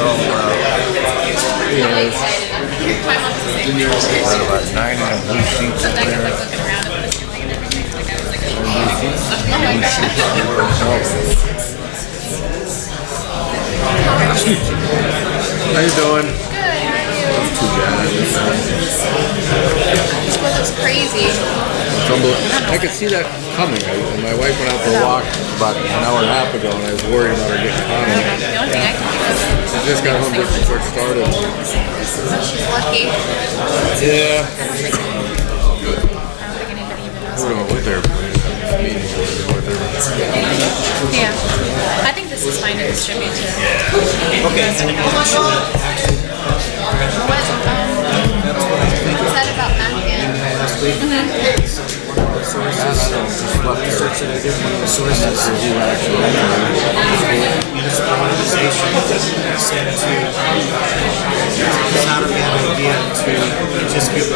don't know. Anyways, What about 9 and a blue seats up there? how you doing? Good, how are you? This weather's crazy. I could see that coming. My wife went out for a walk about an hour and a half ago, and I was worried about her getting caught. The only thing I can do is She just got home just before it started. she's lucky. Yeah. I don't think anybody even knows. We're going with her. Meeting with her. Yeah. I think this is fine to distribute to. Okay, and then What was that about back again? last week, one of the sources, research that I did, one of the sources, municipal organization said it's not a bad idea to just give a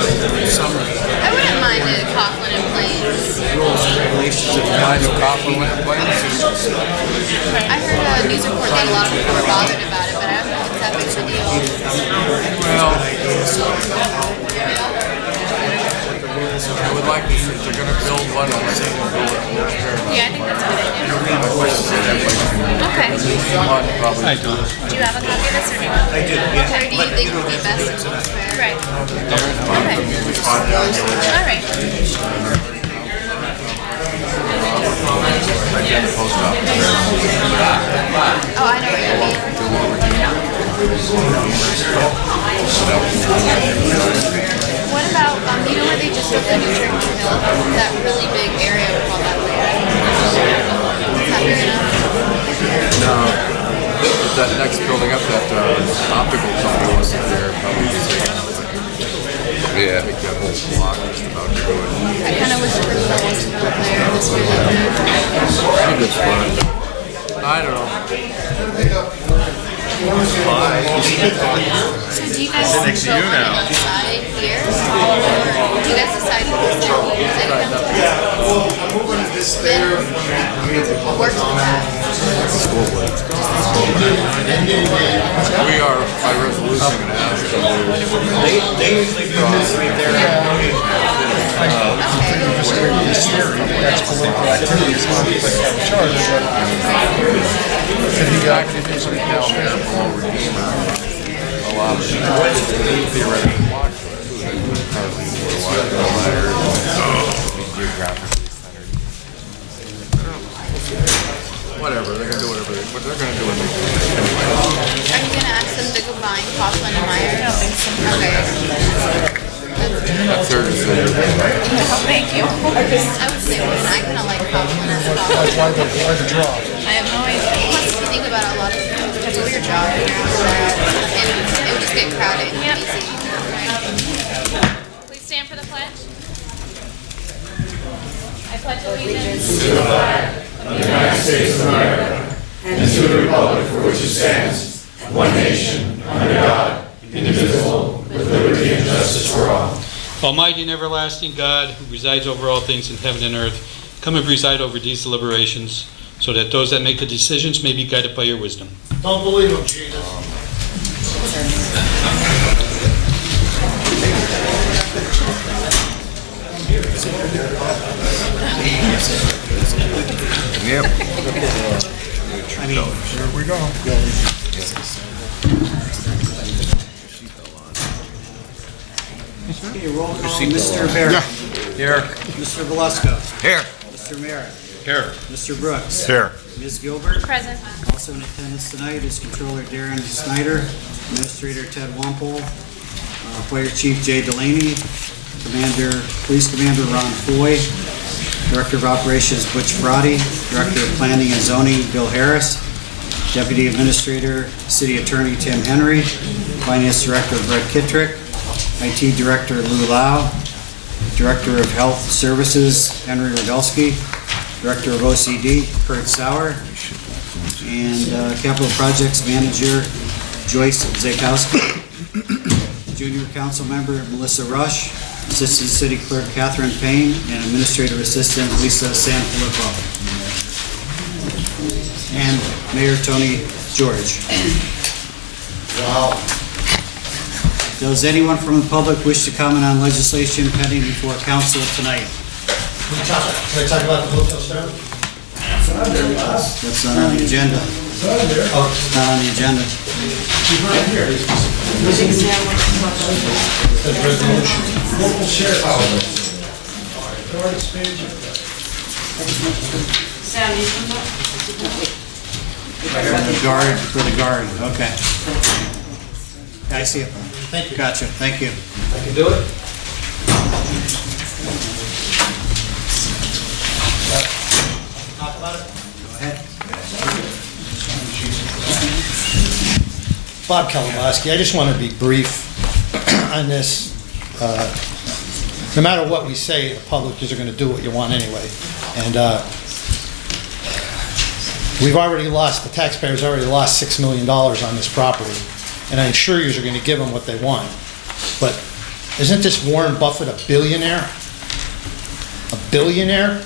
summary I wouldn't mind a Coughlin and Plains. rules and regulations of the county. I heard a news report that a lot of people were bothered about it, but I don't know if it's that big of a deal. I would like to see if they're going to build one on the same build it. Yeah, I think that's a good idea. Okay. Probably. Do you have a copy of this or do you want? I do, yeah. Okay, do you think would be best to transfer? Right. Okay. All right. Oh, I know what you mean. What about, you know where they just opened a new church in Mill? That really big area we call that later. Is that big enough? No. But that next building up, that optical company wasn't there. Probably just Yeah. make that whole block just about to go in. I kind of wish the Mill wasn't built there this way like that. I think it's fun. I don't know. So do you guys vote on the side here? Or do you guys decide who's there? Then what works with that? School board. We are, by resolution, going to ask them to They usually go right there. That's political activity, it's not like that charge, but he actually did something down else. there below Redeemer. A lot of people theoretically walk to it. Geographically centered. Whatever, they're going to do whatever but they're going to do what they do. Are you gonna ask them to go buying Coughlin and Meyer? I don't think so. Okay. That's their decision. Thank you. I would say women. I kind of like Coughlin as well. Why the draw? I have no idea. Plus, if you think about it, a lot of people do your job and you're outside, and it would just get crowded and easy. Please stand for the pledge. I pledge allegiance to the flag of the United States of America and to the republic for which it stands, one nation, under God, indivisible, with liberty and justice for all. Almighty and everlasting God, who resides over all things in heaven and earth, come and preside over these deliberations, so that those that make the decisions may be guided by your wisdom. Don't believe him, Jesus. Yep. I mean, Here we go. okay, roll call, Mr. Barrett. Here. Mr. Velasco. Here. Mr. Merritt. Here. Mr. Brooks. Here. Ms. Gilbert. Present. Also in attendance tonight is Controller Darren Snyder, Administrator Ted Wampole, Fire Chief Jay Delaney, Police Commander Ron Foy, Director of Operations Butch Frotty, Director of Planning and Zoning Bill Harris, Deputy Administrator City Attorney Tim Henry, Finance Director Brett Kittrick, IT Director Lou Lau, Director of Health Services Henry Radulski, Director of OCD Kurt Sauer, and Capital Projects Manager Joyce Zakowski, Junior Council Member Melissa Rush, Assistant City Clerk Catherine Payne, and Administrative Assistant Lisa Sanfilippo, and Mayor Tony George. Wow. Does anyone from the public wish to comment on legislation pending before council tonight? Can I talk about the hotel stone? That's not on the agenda. Oh, it's not on the agenda. Local sheriff. Guard, for the guard, okay. I see it. Thank you. Gotcha, thank you. I can do it. Talk about it? Go ahead. Bob Kalamaski, I just want to be brief on this. No matter what we say, the public is going to do what you want anyway. And we've already lost, the taxpayers already lost $6 million on this property. And I'm sure you're going to give them what they want. But isn't this Warren Buffett a billionaire? A billionaire?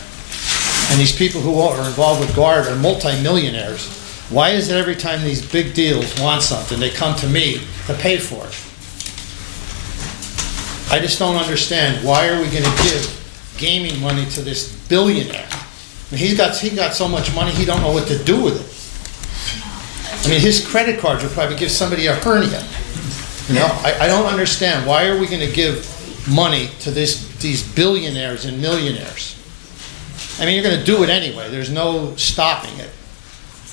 And these people who are involved with GUARD are multimillionaires. Why is it every time these big deals want something, they come to me to pay for it? I just don't understand. Why are we going to give gaming money to this billionaire? I mean, he got so much money, he don't know what to do with it. I mean, his credit cards would probably give somebody a hernia. You know, I don't understand. Why are we going to give money to these billionaires and millionaires? I mean, you're going to do it anyway. There's no stopping it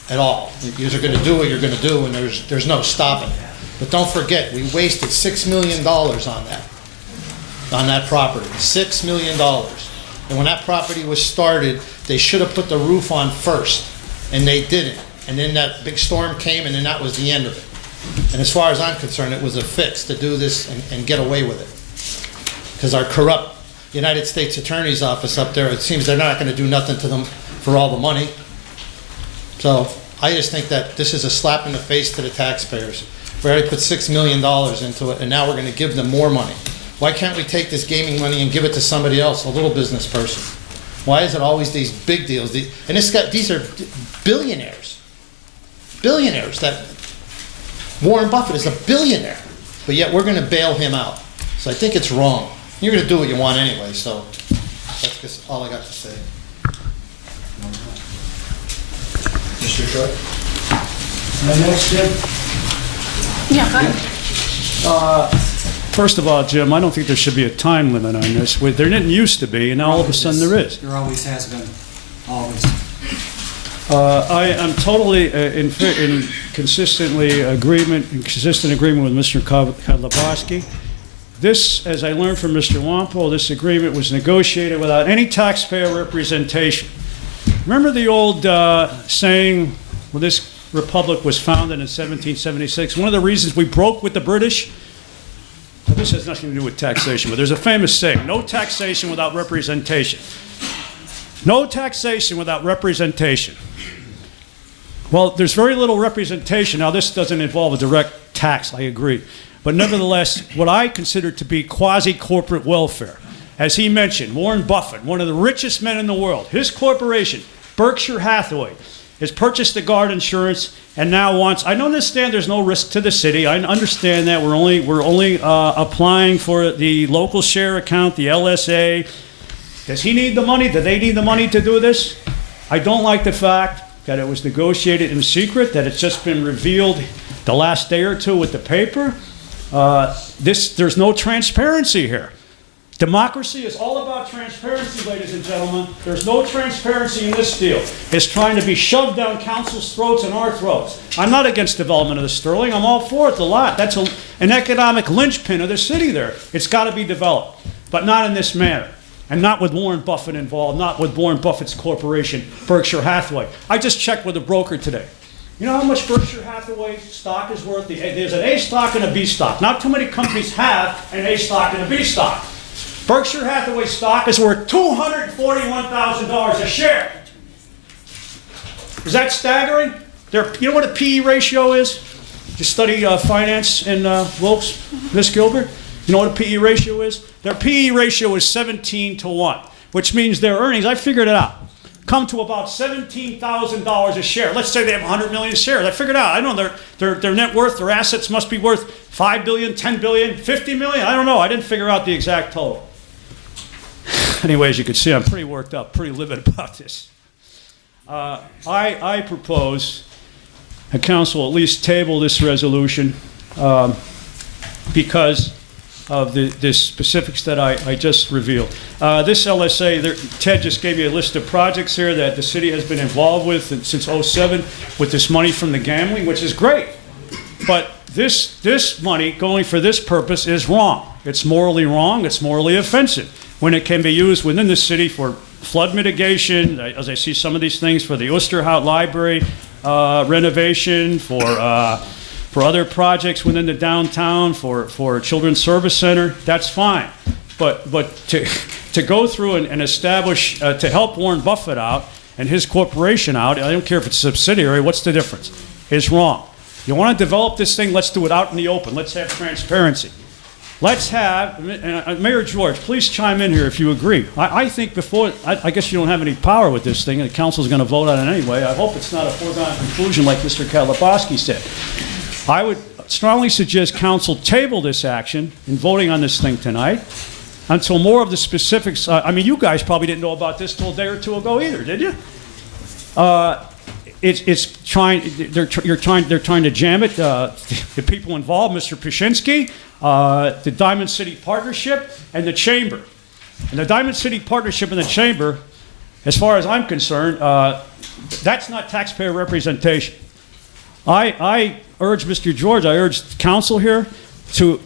at all. You're going to do what you're going to do, and there's no stopping it. But don't forget, we wasted $6 million on that property. $6 million. And when that property was started, they should have put the roof on first, and they didn't. And then that big storm came, and then that was the end of it. And as far as I'm concerned, it was a fix to do this and get away with it. Because our corrupt United States Attorney's Office up there, it seems they're not going to do nothing to them for all the money. So I just think that this is a slap in the face to the taxpayers. We already put $6 million into it, and now we're going to give them more money. Why can't we take this gaming money and give it to somebody else, a little business person? Why is it always these big deals? These are billionaires. Billionaires. That Warren Buffett is a billionaire, but yet we're going to bail him out. So I think it's wrong. You're going to do what you want anyway, so that's just all I got to say. Mr. Troy? Next, Jim. Yeah, go ahead. First of all, Jim, I don't think there should be a time limit on this. There didn't used to be, and now all of a sudden there is. There always has been, always. I am totally in consistent agreement with Mr. Kadlubowski. This, as I learned from Mr. Wampole, this agreement was negotiated without any taxpayer representation. Remember the old saying, when this republic was founded in 1776, one of the reasons we broke with the British? Well, this has nothing to do with taxation, but there's a famous saying, no taxation without representation. No taxation without representation. Well, there's very little representation. Now, this doesn't involve a direct tax, I agree. But nevertheless, what I consider to be quasi-corporate welfare. As he mentioned, Warren Buffett, one of the richest men in the world, his corporation, Berkshire Hathaway, has purchased the guard insurance and now wants, I understand there's no risk to the city. I understand that. We're only applying for the local share account, the LSA. Does he need the money? Do they need the money to do this? I don't like the fact that it was negotiated in secret, that it's just been revealed the last day or two with the paper. There's no transparency here. Democracy is all about transparency, ladies and gentlemen. There's no transparency in this deal. It's trying to be shoved down council's throats and our throats. I'm not against development of the Sterling. I'm all for it, a lot. That's an economic linchpin of the city there. It's got to be developed, but not in this manner. And not with Warren Buffett involved, not with Warren Buffett's corporation, Berkshire Hathaway. I just checked with a broker today. You know how much Berkshire Hathaway stock is worth? There's an A stock and a B stock. Not too many companies have an A stock and a B stock. Berkshire Hathaway stock is worth $241,000 a share. Is that staggering? You know what a PE ratio is? You study finance in Wilkes, Miss Gilbert? You know what a PE ratio is? Their PE ratio is 17 to 1, which means their earnings, I figured it out. come to about $17,000 a share. Let's say they have 100 million shares. I figured out. I don't know their net worth, their assets must be worth 5 billion, 10 billion, 50 million. I don't know. I didn't figure out the exact total. Anyway, as you can see, I'm pretty worked up, pretty livid about this. I propose the council at least table this resolution because of the specifics that I just revealed. This LSA, Ted just gave you a list of projects here that the city has been involved with since '07 with this money from the gambling, which is great. But this money going for this purpose is wrong. It's morally wrong. It's morally offensive when it can be used within the city for flood mitigation, as I see some of these things, for the Osterhout Library renovation, for other projects within the downtown, for Children's Service Center. That's fine. But to go through and establish, to help Warren Buffett out and his corporation out, I don't care if it's a subsidiary, what's the difference? It's wrong. You want to develop this thing, let's do it out in the open. Let's have transparency. Let's have, Mayor George, please chime in here if you agree. I think before, I guess you don't have any power with this thing, and the council's going to vote on it anyway. I hope it's not a foregone conclusion like Mr. Kalabowski said. I would strongly suggest council table this action in voting on this thing tonight until more of the specifics, I mean, you guys probably didn't know about this till a day or two ago either, did you? They're trying to jam it. The people involved, Mr. Pyshinsky, the Diamond City Partnership, and the Chamber. And the Diamond City Partnership and the Chamber, as far as I'm concerned, that's not taxpayer representation. I urge Mr. George, I urge council here to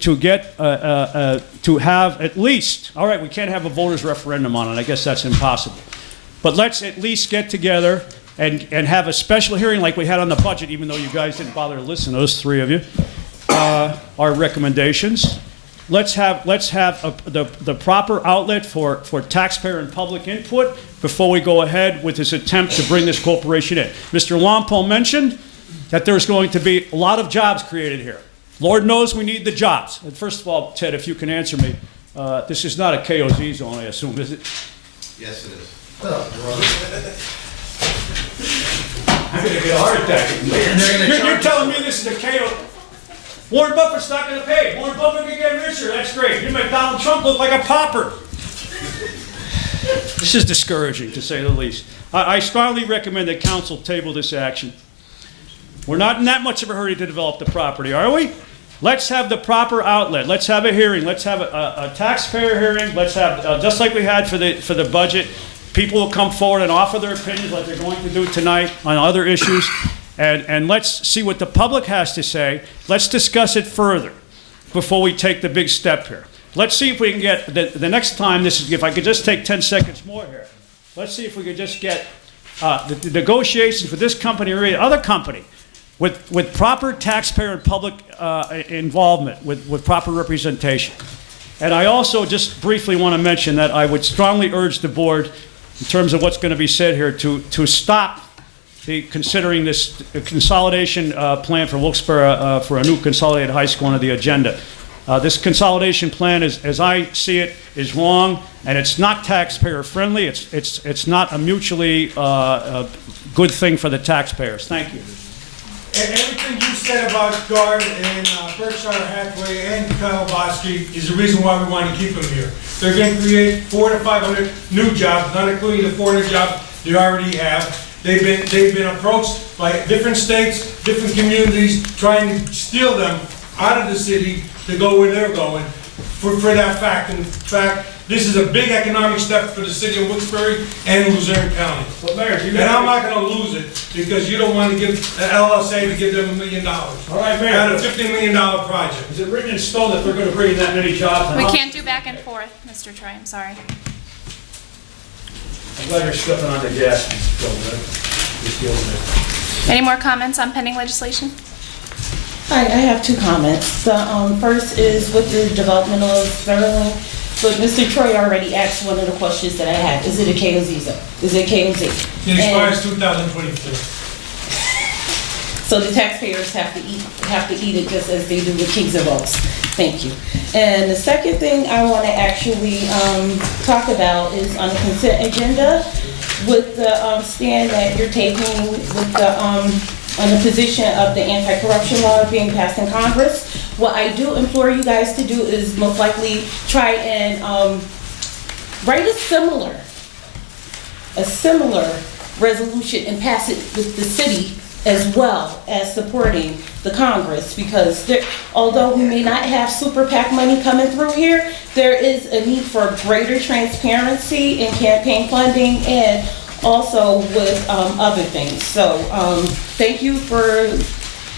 have at least, all right, we can't have a voters referendum on it. I guess that's impossible. But let's at least get together and have a special hearing like we had on the budget, even though you guys didn't bother to listen, those three of you, our recommendations. Let's have the proper outlet for taxpayer and public input before we go ahead with this attempt to bring this corporation in. Mr. Wampole mentioned that there's going to be a lot of jobs created here. Lord knows we need the jobs. And first of all, Ted, if you can answer me, this is not a KOZ zone, I assume, is it? Yes, it is. I'm going to get a heart attack. You're telling me this is a KOZ? Warren Buffett's not going to pay. Warren Buffett can get richer. That's great. You make Donald Trump look like a pauper. This is discouraging, to say the least. I strongly recommend that council table this action. We're not in that much of a hurry to develop the property, are we? Let's have the proper outlet. Let's have a hearing. Let's have a taxpayer hearing. Let's have, just like we had for the budget, people will come forward and offer their opinions like they're going to do tonight on other issues. And let's see what the public has to say. Let's discuss it further before we take the big step here. Let's see if we can get, the next time, if I could just take 10 seconds more here. Let's see if we could just get the negotiations for this company or any other company with proper taxpayer and public involvement, with proper representation. And I also just briefly want to mention that I would strongly urge the board, in terms of what's going to be said here, to stop considering this consolidation plan for Wilkes-Barre for a new consolidated high school on the agenda. This consolidation plan, as I see it, is wrong, and it's not taxpayer friendly. It's not a mutually good thing for the taxpayers. Thank you. Everything you said about Guard and Berkshire Hathaway and Kalabowski is the reason why we want to keep them here. They're going to create 400 to 500 new jobs, not including the 400 jobs they already have. They've been approached by different states, different communities, trying to steal them out of the city to go where they're going for that fact. In fact, this is a big economic step for the city of Wilkes-Barre and Luzerne County. Well, Mayor, and I'm not going to lose it because you don't want to give the LSA to give them $1 million. All right, Mayor. Out of a $50 million project. Is it written in stone that they're going to bring that many jobs? We can't do back and forth, Mr. Troy, I'm sorry. I'm glad you're stepping on the gas. Any more comments on pending legislation? Hi, I have two comments. The first is with the development of Sterling. But Mr. Troy already asked one of the questions that I had. Is it a KOZ zone? Is it KOZ? It expires 2024. So the taxpayers have to eat it just as they do with Kings of Oaks. Thank you. And the second thing I want to actually talk about is on the consent agenda. with the stand that you're taking with the on the position of the anti-corruption law being passed in Congress. What I do implore you guys to do is most likely try and write a similar resolution and pass it with the city as well as supporting the Congress, because although we may not have super PAC money coming through here, there is a need for greater transparency in campaign funding and also with other things. So thank you for,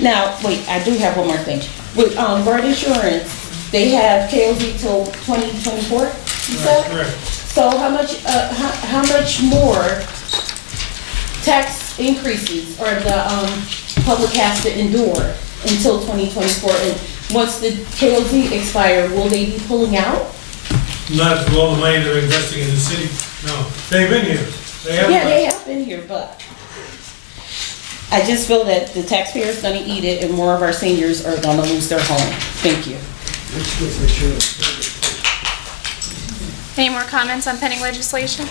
now, wait, I do have one more thing. With Bird Insurance, they have KOZ till 2024, you said? Correct. So how much more tax increases are the public has to endure until 2024? And once the KOZ expire, will they be pulling out? Not with all the money they're investing in the city, no. They've been here. They have. Yeah, they have been here, but I just feel that the taxpayer's gonna eat it and more of our seniors are gonna lose their home. Thank you. Any more comments on pending legislation?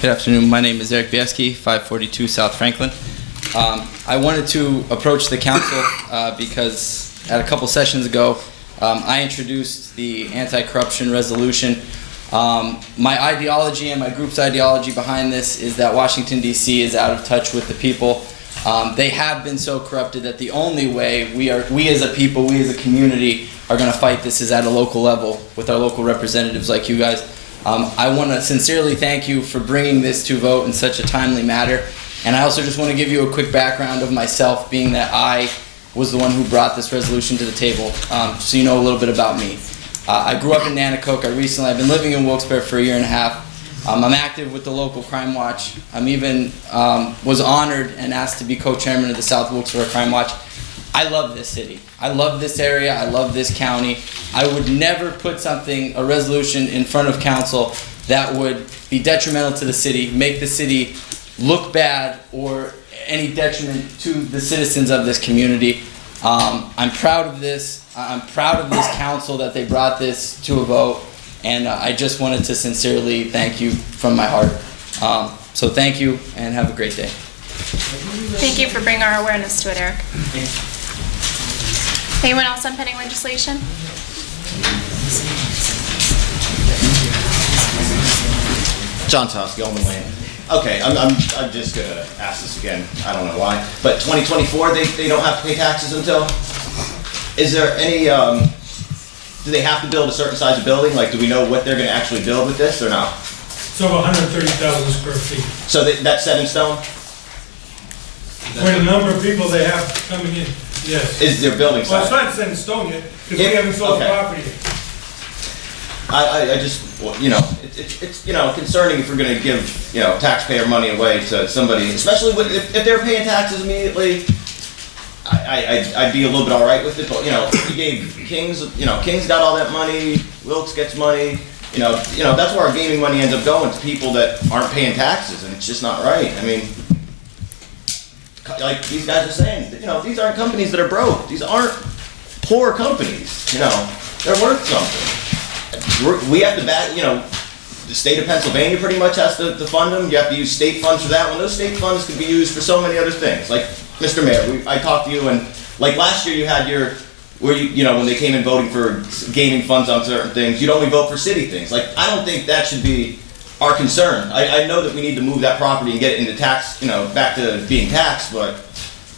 Good afternoon. My name is Eric Bieski, 542 South Franklin. I wanted to approach the council because at a couple sessions ago, I introduced the anti-corruption resolution. My ideology and my group's ideology behind this is that Washington, D.C. is out of touch with the people. They have been so corrupted that the only way we as a people, we as a community, are going to fight this is at a local level with our local representatives like you guys. I want to sincerely thank you for bringing this to vote in such a timely manner. And I also just want to give you a quick background of myself, being that I was the one who brought this resolution to the table, so you know a little bit about me. I grew up in Nanticoke. I've been living in Wilkes-Barre for a year and a half. I'm active with the local Crime Watch. I'm even was honored and asked to be co-chairman of the South Wilkes-Barre Crime Watch. I love this city. I love this area. I love this county. I would never put a resolution in front of council that would be detrimental to the city, make the city look bad, or any detriment to the citizens of this community. I'm proud of this. I'm proud of this council that they brought this to a vote, and I just wanted to sincerely thank you from my heart. So thank you, and have a great day. Thank you for bringing our awareness to it, Eric. Anyone else on pending legislation? John Toski, Omen Lane. Okay, I'm just gonna ask this again. I don't know why, but 2024 they don't have to pay taxes until. Is there any? Do they have to build a certain size of building? Like, do we know what they're gonna actually build with this or not? It's over 130,000 square feet. So that's set in stone. For the number of people they have coming in, yes. Is their building Well, it's size? not set in stone yet, because we haven't sold the Okay. property yet. I just, you know, it's you know, concerning if we're gonna give, you know, taxpayer money away to somebody, especially if they're paying taxes immediately. I'd be a little bit all right with it, but you know, we gave Kings, you know, Kings got all that money, Wilkes gets money, you know, that's where our gaming money ends up going, to people that aren't paying taxes, and it's just not right. I mean, like these guys are saying, you know, these aren't companies that are broke. These aren't poor companies. You know, they're worth something. We have to back, you know, the state of Pennsylvania pretty much has to fund them. You have to use state funds for that one. Those state funds could be used for so many other things. Like, Mr. Mayor, I talked to you, and like last year you had where you know, when they came in voting for gaming funds on certain things, you'd only vote for city things. Like, I don't think that should be our concern. I know that we need to move that property and get it into tax, you know, back to being taxed, but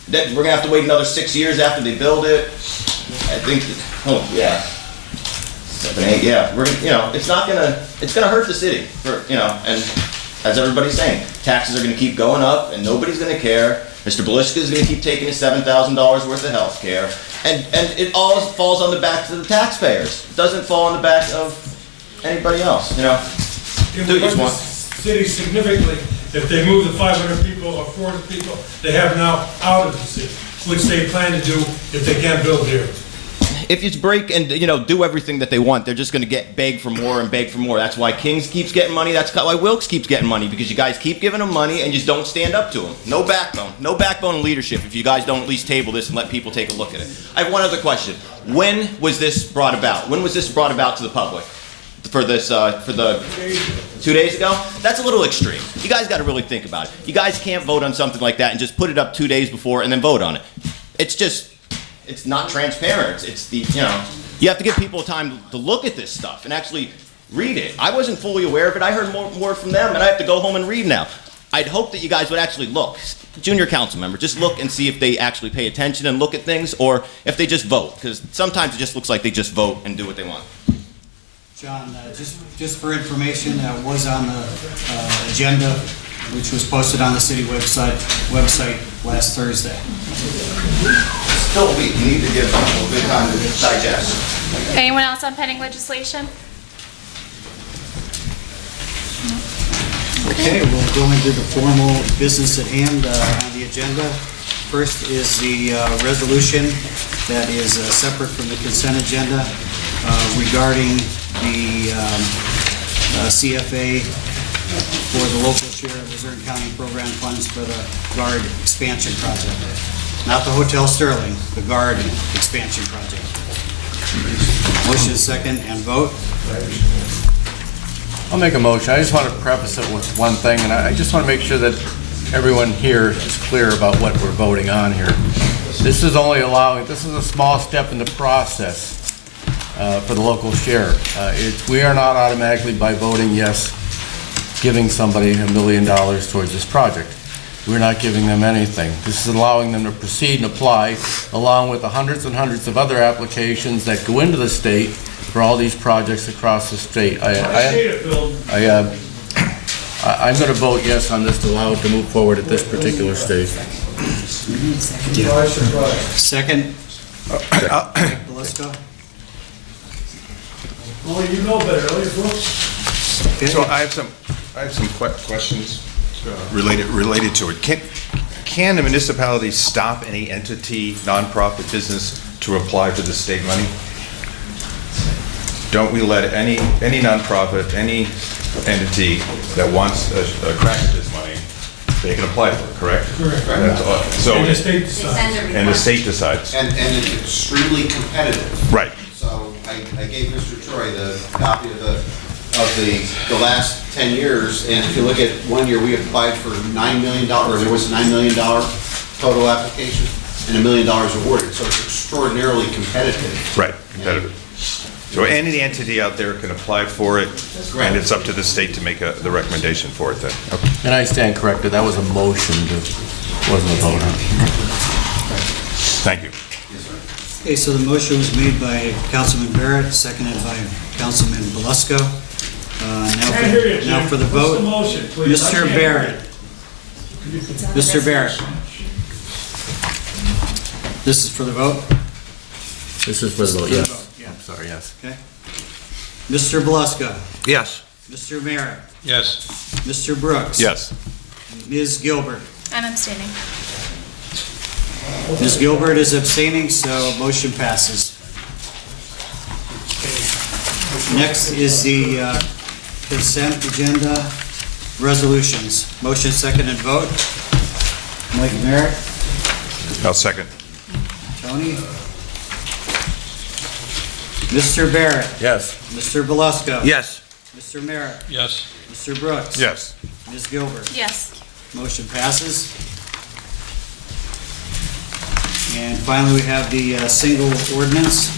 that we're gonna have to wait another 6 years after they build it. I think, oh yeah, 7, 8, yeah. We're gonna, you know, it's gonna hurt the city, you know, and as everybody's saying, taxes are gonna keep going up, and nobody's gonna care. Mr. Belishka is gonna keep taking his $7,000 worth of health care, and it all falls on the backs of the taxpayers. It doesn't fall on the back of anybody else, you know. It would hurt the city significantly if they move the 500 people or 400 people they have now out of the city, which they plan to do if they can't build here. If you break and, you know, do everything that they want, they're just going to beg for more and beg for more. That's why Kings keeps getting money. That's why Wilkes keeps getting money, because you guys keep giving them money and just don't stand up to them. No backbone. No backbone in leadership if you guys don't at least table this and let people take a look at it. I have one other question. When was this brought about? When was this brought about to the public? for the 2 days ago, that's a little extreme. You guys got to really think about it. You guys can't vote on something like that and just put it up 2 days before and then vote on it. It's not transparent. You have to give people time to look at this stuff and actually read it. I wasn't fully aware of it. I heard more from them, and I have to go home and read now. I'd hope that you guys would actually look. Junior council member, just look and see if they actually pay attention and look at things, or if they just vote, because sometimes it just looks like they just vote and do what they want. John, just for information, that was on the agenda, which was posted on the city website last Thursday. Still a week. You need to give people a good time to digest. Anyone else on pending legislation? Okay, we'll go into the formal business at hand on the agenda. First is the resolution that is separate from the consent agenda regarding the CFA for the local share of Luzerne County program funds for the GUARD expansion project. Not the Hotel Sterling, the GUARD expansion project. Motion second and vote. I'll make a motion. I just want to preface it with one thing, and I just want to make sure that everyone here is clear about what we're voting on here. This is a small step in the process for the local share. We are not automatically, by voting yes, giving somebody $1 million towards this project. We're not giving them anything. This is allowing them to proceed and apply, along with the hundreds and hundreds of other applications that go into the state for all these projects across the state. I'm going to vote yes on this to allow it to move forward at this particular stage. Second. Belisco. Well, you know better, Brooks. So I have some questions related to it. Can a municipality stop any entity, nonprofit business to apply for the state money? Don't we let any nonprofit, any entity that wants a crack at this money, they can apply for it, correct? Correct. That's all. So, And the state decides. and the state decides. And it's extremely competitive. Right. So I gave Mr. Troy the copy of the last 10 years, and if you look at one year, we applied for $9 million, or there was a $9 million total application, and $1 million awarded, so it's extraordinarily competitive. Right, competitive. So any entity out there can apply for it, and it's up to the state to make the recommendation for it then. Okay. And I stand corrected, that was a motion, wasn't a vote on. Thank you. Okay, so the motion was made by Councilman Barrett, seconded by Councilman Belisco. Now for the vote. What's the motion, please? Mr. Barrett. Mr. Barrett. This is for the vote? This is for the vote, yes. Yeah. I'm sorry, yes. Okay. Mr. Belisco. Yes. Mr. Merritt. Yes. Mr. Brooks. Yes. Ms. Gilbert. I'm abstaining. Ms. Gilbert is abstaining, so motion passes. Next is the consent agenda resolutions. Motion second and vote. Mike Merritt. I'll second. Tony. Mr. Barrett. Yes. Mr. Belisco. Yes. Mr. Merritt. Yes. Mr. Brooks. Yes. Ms. Gilbert. Yes. Motion passes. And finally, we have the single ordinance.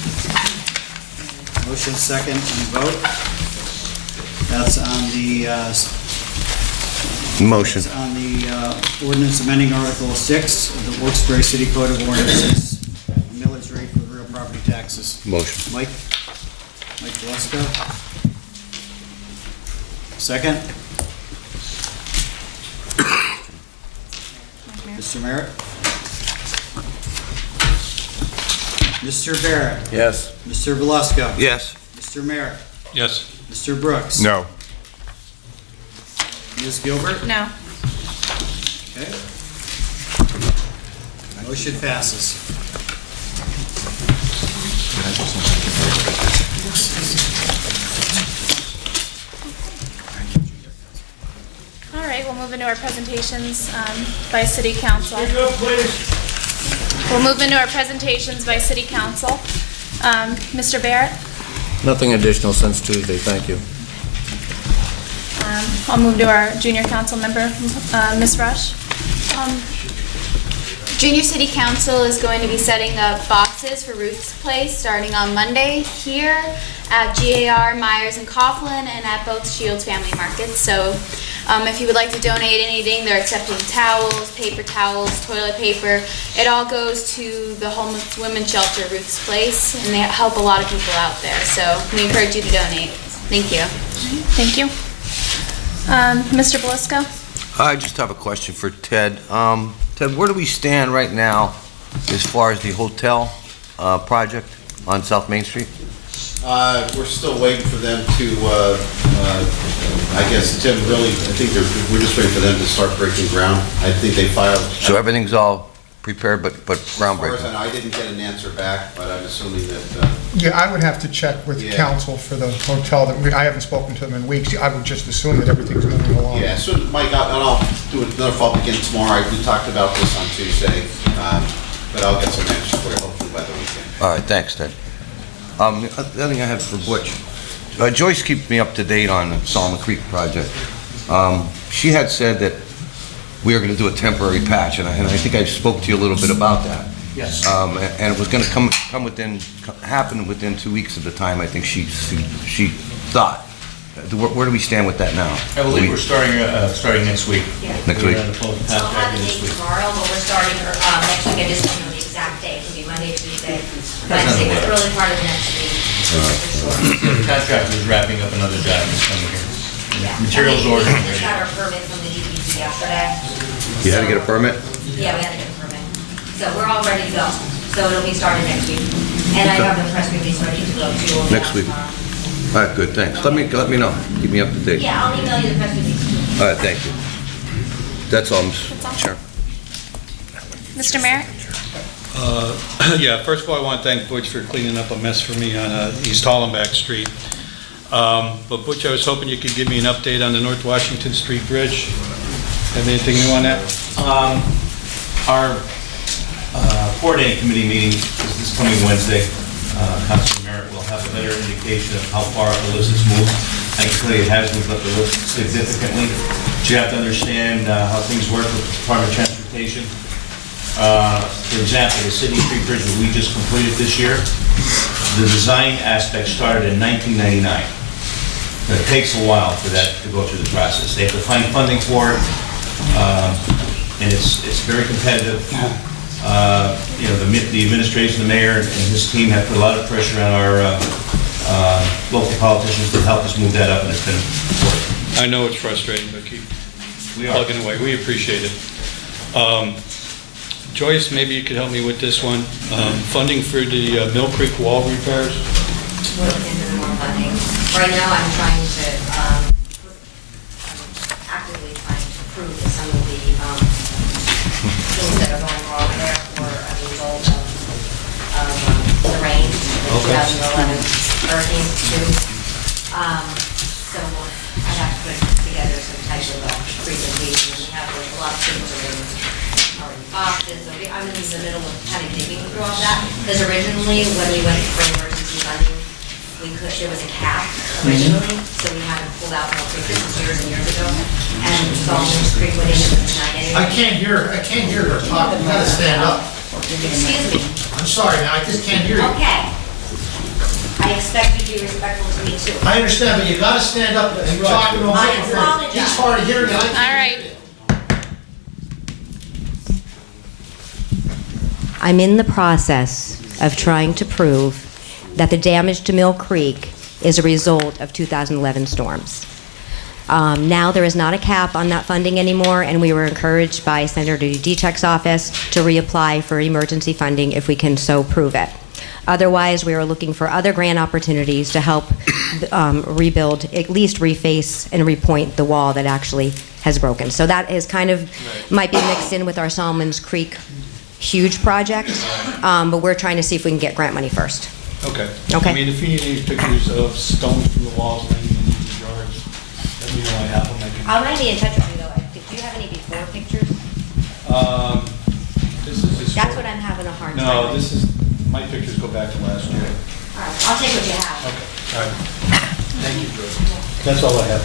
Motion second and vote. That's on the Motion. It's on the ordinance amending Article 6 of the Wilkes-Barre City Code of Ordinances, millage rate for real property taxes. Motion. Mike Belisco. Second. Mr. Merritt. Mr. Barrett. Yes. Mr. Belisco. Yes. Mr. Merritt. Yes. Mr. Brooks. No. Ms. Gilbert. No. Okay. Motion passes. All right, we'll move into our presentations by City Council. Speak up, please. We'll move into our presentations by City Council. Mr. Barrett? Nothing additional since Tuesday, thank you. I'll move to our junior council member, Ms. Rush. Junior City Council is going to be setting up boxes for Ruth's Place starting on Monday here at GAR, Myers and Coughlin, and at both Shields Family Markets. So if you would like to donate anything, they're accepting towels, paper towels, toilet paper. It all goes to the homeless women's shelter, Ruth's Place, and they help a lot of people out there. So we encourage you to donate. Thank you. Thank you. Mr. Belisco? I just have a question for Ted. Ted, where do we stand right now as far as the hotel project on South Main Street? We're still waiting for them to, I guess, Tim, really, I think we're just waiting for them to start breaking ground. I think they filed. So everything's all prepared, but As far as I groundbreaking? know, I didn't get an answer back, but I'm assuming that, Yeah, I would have to check with Yeah. council for the hotel. I haven't spoken to them in weeks. I would just assume that everything's moving along. yeah, so Mike, and I'll do another follow-up again tomorrow. We talked about this on Tuesday, but I'll get some answers for you hopefully by the weekend. All right, thanks, Ted. The other thing I had for Butch, Joyce keeps me up to date on the Solomon Creek project. She had said that we are going to do a temporary patch, and I think I spoke to you a little bit about that. Yes. And it was going to happen within 2 weeks of the time I think she thought. Where do we stand with that now? I believe we're starting next week. Next week? We're gonna pull the So I'll contract have in the this date week. tomorrow, but we're starting next week. I just don't know the exact date. It'll be Monday, Tuesday, Wednesday, but early part of next week, for sure. The contractor is wrapping up another job that's coming here. Yeah. Materials And ordered. we just got our permit from the DPC yesterday. You had to get a permit? Yeah, we had to get a permit. So we're all ready to go. So it'll be starting next week. And I have the press release ready to go too. We'll be Next out week. tomorrow. All right, good, thanks. Let me know. Keep me up to date. Yeah, I'll email you the press release too. All right, thank you. That's all, Mr. Chair. Mr. Merrick? Yeah, first of all, I want to thank Butch for cleaning up a mess for me on East Hollenbach Street. But Butch, I was hoping you could give me an update on the North Washington Street Bridge. Have anything new on that? Our coordinating committee meeting is this coming Wednesday. Councilor Merritt will have a better indication of how far up the list has moved. I can tell you it has moved up the list significantly. But you have to understand how things work with the Department of Transportation. For example, the City Street Bridge that we just completed this year, the design aspect started in 1999. But it takes a while for that to go through the process. They have to find funding for it, and it's very competitive. You know, the administration, the mayor, and his team have put a lot of pressure on our local politicians to help us move that up, and it's been important. I know it's frustrating, but keep plugging away. We appreciate it. Joyce, maybe you could help me with this one. Funding for the Mill Creek wall repairs. We're looking into more funding. Right now, I'm trying to, actively trying to prove that some of the things that are going wrong there were a result of the rain, the 2011 hurricane too. So I have to put together some type of a presentation. We have a lot of things already boxes. So I'm in the middle of kind of digging through all that. Because originally, when we went for emergency funding, there was a cap originally, so we had to pull out Mill Creek. This was years and years ago. And Solomon Creek went in and not getting. I can't hear her talk. You gotta stand up. Excuse me. I'm sorry, man, I just can't hear you. Okay. I expect you to be respectful to me too. I understand, but you gotta stand up and you're talking to a I microphone. apologize. He's hard of hearing, and I All can't right. hear you. I'm in the process of trying to prove that the damage to Mill Creek is a result of 2011 storms. Now there is not a cap on that funding anymore, and we were encouraged by Senator Ducek's office to reapply for emergency funding if we can so prove it. Otherwise, we are looking for other grant opportunities to help rebuild, at least reface and repoint the wall that actually has broken. So that is kind of, might be mixed in with our Solomons Creek huge project, but we're trying to see if we can get grant money first. Okay. Okay. I mean, if you need any pictures of stones from the walls laying in the yards, let me know. I have them. I might be in touch with you though. Do you have any before pictures? This is That's what I'm having a hard time No, with. this is, my pictures go back to last year. All right, I'll take what you have. Okay, all right. Thank you, George. That's all I have.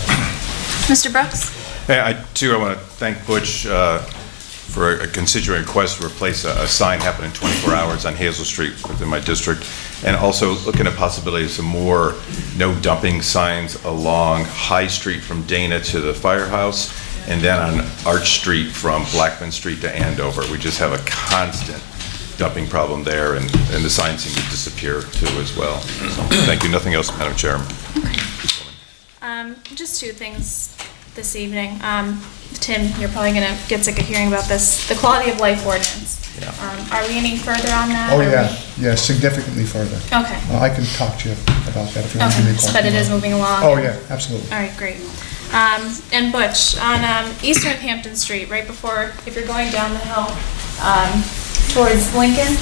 Mr. Brooks? Hey, I want to thank Butch for a constituent request to replace a sign happening 24 hours on Hazel Street within my district, and also looking at possibilities of more no dumping signs along High Street from Dana to the firehouse, and then on Arch Street from Blackman Street to Andover. We just have a constant dumping problem there, and the signs seem to disappear too as well. So, thank you. Nothing else, Madam Chairman. Just two things this evening. Tim, you're probably going to get sick of hearing about this. The quality of life ordinance. Are we any further on that? Oh, yeah, significantly further. Okay. I can talk to you about that if you want to give me a call. But it is moving along. Oh, yeah, absolutely. All right, great. And Butch, on East Northampton Street, right before, if you're going down the hill towards Lincoln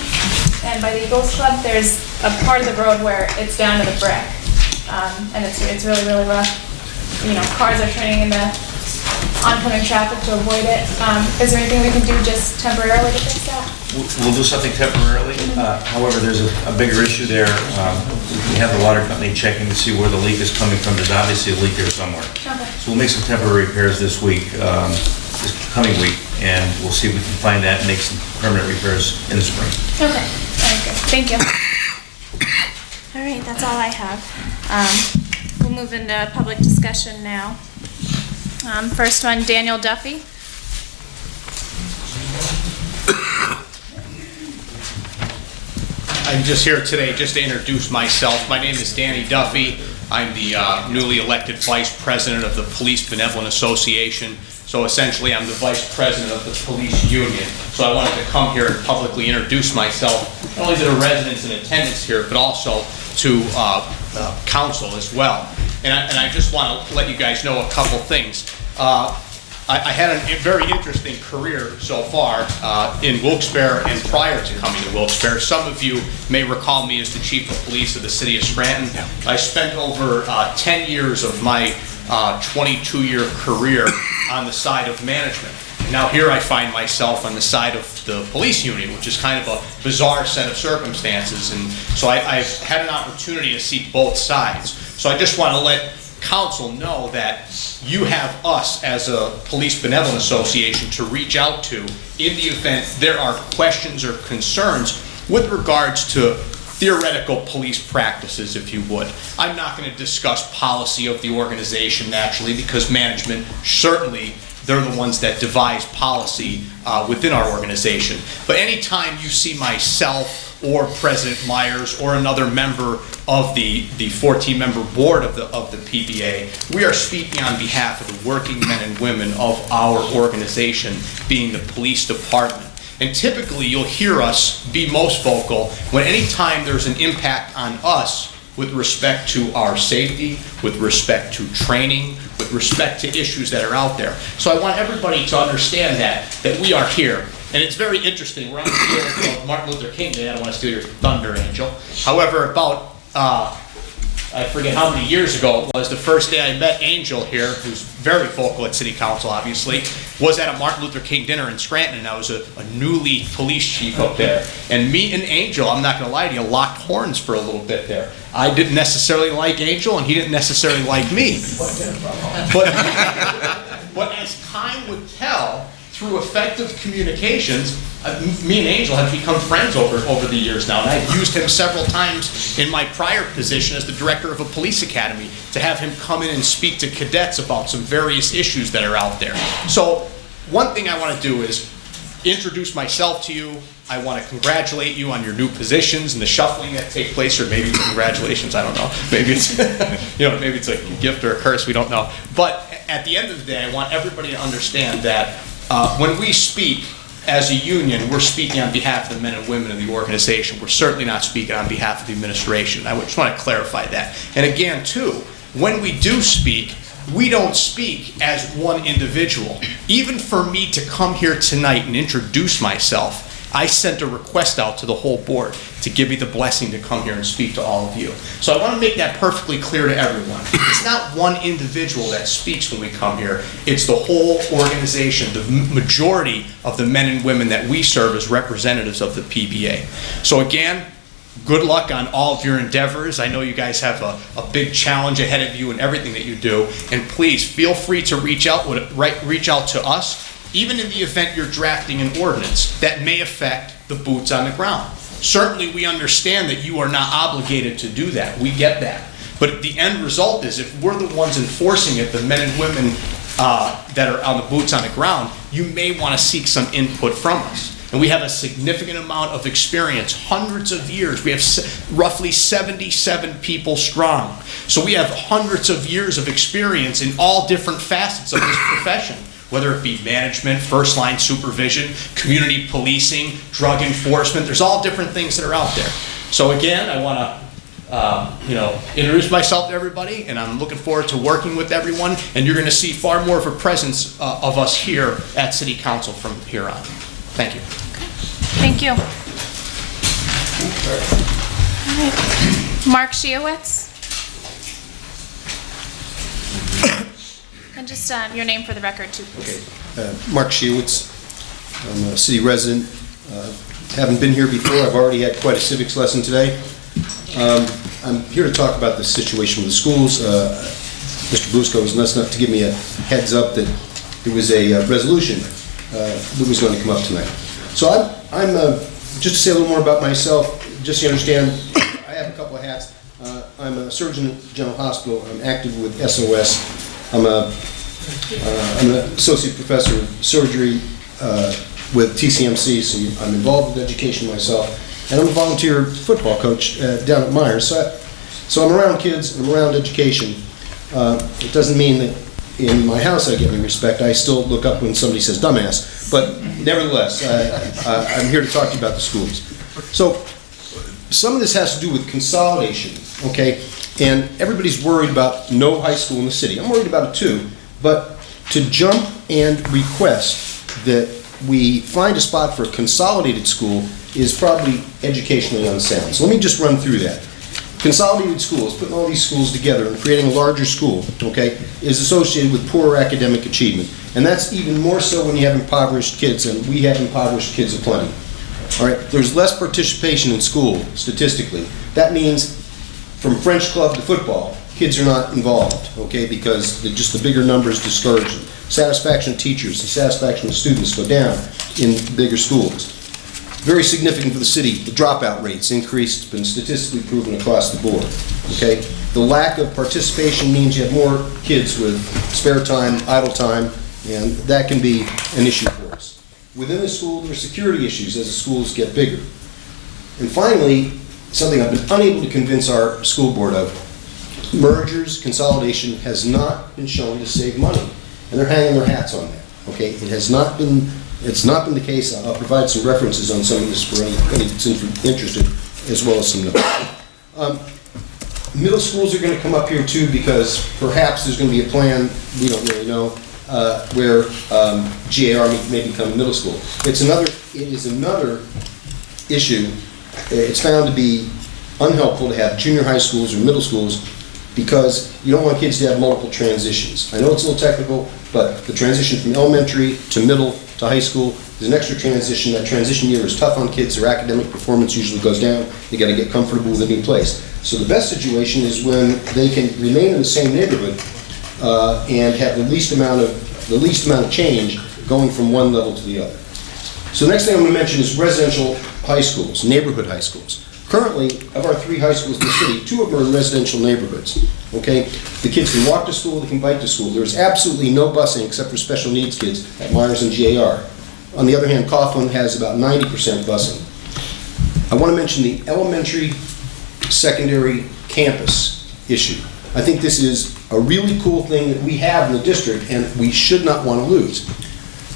and by the Eagles Club, there's a part of the road where it's down to the brick. And it's really, really rough. You know, cars are turning into oncoming traffic to avoid it. Is there anything we can do just temporarily to fix that? We'll do something temporarily. However, there's a bigger issue there. We have the water company checking to see where the leak is coming from. There's obviously a leak there somewhere. Okay. So we'll make some temporary repairs this week, this coming week, and we'll see if we can find that and make some permanent repairs in the spring. Okay. All right, good. Thank you. All right, that's all I have. We'll move into public discussion now. First one, Daniel Duffy. I'm just here today just to introduce myself. My name is Danny Duffy. I'm the newly elected Vice President of the Police Benevolent Association. So essentially, I'm the Vice President of the Police Union. So I wanted to come here and publicly introduce myself, not only to the residents in attendance here, but also to council as well. And I just want to let you guys know a couple things. I had a very interesting career so far in Wilkes-Barre and prior to coming to Wilkes-Barre. Some of you may recall me as the Chief of Police of the City of Scranton. I spent over 10 years of my 22-year career on the side of management. And now here I find myself on the side of the police union, which is kind of a bizarre set of circumstances. And so I've had an opportunity to see both sides. So I just want to let council know that you have us as a Police Benevolent Association to reach out to in the event there are questions or concerns with regards to theoretical police practices, if you would. I'm not going to discuss policy of the organization naturally, because management, certainly they're the ones that devise policy within our organization. But anytime you see myself or President Myers or another member of the 14-member board of the PBA, we are speaking on behalf of the working men and women of our organization, being the police department. And typically you'll hear us be most vocal when any time there's an impact on us with respect to our safety, with respect to training, with respect to issues that are out there. So I want everybody to understand that we are here. And it's very interesting. We're on the field of Martin Luther King Day. I don't want to steal your thunder, Angel. However, about, I forget how many years ago it was, the first day I met Angel here, who's very vocal at City Council, obviously, was at a Martin Luther King dinner in Scranton, and I was a newly police chief up there. And me and Angel, I'm not going to lie to you, locked horns for a little bit there. I didn't necessarily like Angel, and he didn't necessarily like me. But as time would tell, through effective communications, me and Angel have become friends over the years now, and I've used him several times in my prior position as the director of a police academy to have him come in and speak to cadets about some various issues that are out there. So one thing I want to do is introduce myself to you. I want to congratulate you on your new positions and the shuffling that take place, or maybe congratulations, I don't know. Maybe it's, maybe it's a gift or a curse, we don't know. But at the end of the day, I want everybody to understand that when we speak as a union, we're speaking on behalf of the men and women of the organization. We're certainly not speaking on behalf of the administration. I just want to clarify that. And again, too, when we do speak, we don't speak as one individual. Even for me to come here tonight and introduce myself, I sent a request out to the whole board to give me the blessing to come here and speak to all of you. So I want to make that perfectly clear to everyone. It's not one individual that speaks when we come here. It's the whole organization, the majority of the men and women that we serve as representatives of the PBA. So again, Good luck on all of your endeavors. I know you guys have a big challenge ahead of you in everything that you do. And please feel free to reach out to us, even in the event you're drafting an ordinance that may affect the boots on the ground. Certainly, we understand that you are not obligated to do that. We get that. But the end result is, if we're the ones enforcing it, the men and women that are on the boots on the ground, you may want to seek some input from us. And we have a significant amount of experience, hundreds of years. We have roughly 77 people strong. So we have hundreds of years of experience in all different facets of this profession, whether it be management, first line supervision, community policing, drug enforcement. There's all different things that are out there. So again, I want to introduce myself to everybody, and I'm looking forward to working with everyone, and you're going to see far more of a presence of us here at City Council from here on. Thank you. Thank you. All right. Mark Shiowitz. And just your name for the record, too, please. Okay. Mark Shiowitz. I'm a city resident. Haven't been here before. I've already had quite a civics lesson today. I'm here to talk about the situation with the schools. Mr. Busco was nice enough to give me a heads up that there was a resolution that was going to come up tonight. So I'm just to say a little more about myself, just so you understand, I have a couple of hats. I'm a surgeon at General Hospital. I'm active with SOS. I'm an associate professor of surgery with TCMC, so I'm involved with education myself. And I'm a volunteer football coach down at Myers. So I'm around kids, I'm around education. It doesn't mean that in my house I get any respect. I still look up when somebody says dumbass. But nevertheless, I'm here to talk to you about the schools. So some of this has to do with consolidation, okay? And everybody's worried about no high school in the city. I'm worried about it too. But to jump and request that we find a spot for a consolidated school is probably educationally unsound. So let me just run through that. Consolidated schools, putting all these schools together and creating a larger school, okay, is associated with poorer academic achievement. And that's even more so when you have impoverished kids, and we have impoverished kids aplenty. All right, there's less participation in school, statistically. That means from French club to football, kids are not involved, okay, because just the bigger numbers discourage them. Satisfaction of teachers and satisfaction of students go down in bigger schools. Very significant for the city, the dropout rates increased. It's been statistically proven across the board, okay? The lack of participation means you have more kids with spare time, idle time, and that can be an issue for us. Within the school, there are security issues as the schools get bigger. And finally, something I've been unable to convince our school board of, mergers, consolidation has not been shown to save money. And they're hanging their hats on that, okay? It's not been the case. I'll provide some references on some of this for anybody that's interested, as well as some notes. Middle schools are going to come up here too, because perhaps there's going to be a plan, we don't really know, where GAR may become a middle school. It is another issue. It's found to be unhelpful to have junior high schools or middle schools, because you don't want kids to have multiple transitions. I know it's a little technical, but the transition from elementary to middle to high school, there's an extra transition. That transition year is tough on kids. Their academic performance usually goes down. They got to get comfortable with a new place. So the best situation is when they can remain in the same neighborhood and have the least amount of change going from one level to the other. So the next thing I'm going to mention is residential high schools, neighborhood high schools. Currently, of our 3 high schools in the city, 2 of them are in residential neighborhoods, okay? The kids can walk to school, they can bike to school. There's absolutely no busing except for special needs kids at Myers and GAR. On the other hand, Coughlin has about 90% busing. I want to mention the elementary, secondary campus issue. I think this is a really cool thing that we have in the district, and we should not want to lose.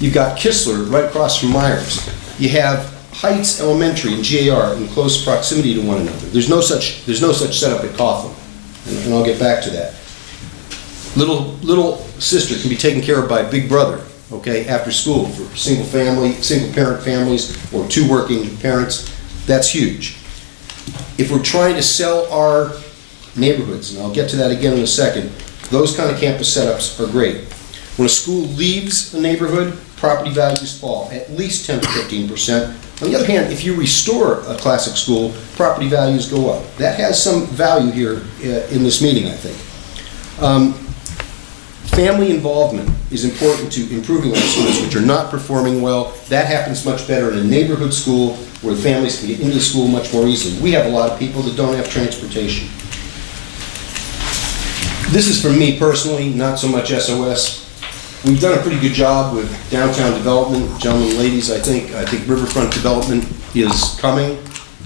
You've got Kistler right across from Myers. You have Heights Elementary and GAR in close proximity to one another. There's no such setup at Coughlin, and I'll get back to that. Little sister can be taken care of by big brother, okay, after school for single parent families or 2 working parents. That's huge. If we're trying to sell our neighborhoods, and I'll get to that again in a second, those kind of campus setups are great. When a school leaves a neighborhood, property values fall at least 10 to 15%. On the other hand, if you restore a classic school, property values go up. That has some value here in this meeting, I think. Family involvement is important to improving our schools which are not performing well. That happens much better in a neighborhood school where the families can get into the school much more easily. We have a lot of people that don't have transportation. This is from me personally, not so much SOS. We've done a pretty good job with downtown development. Gentlemen and ladies, I think riverfront development is coming.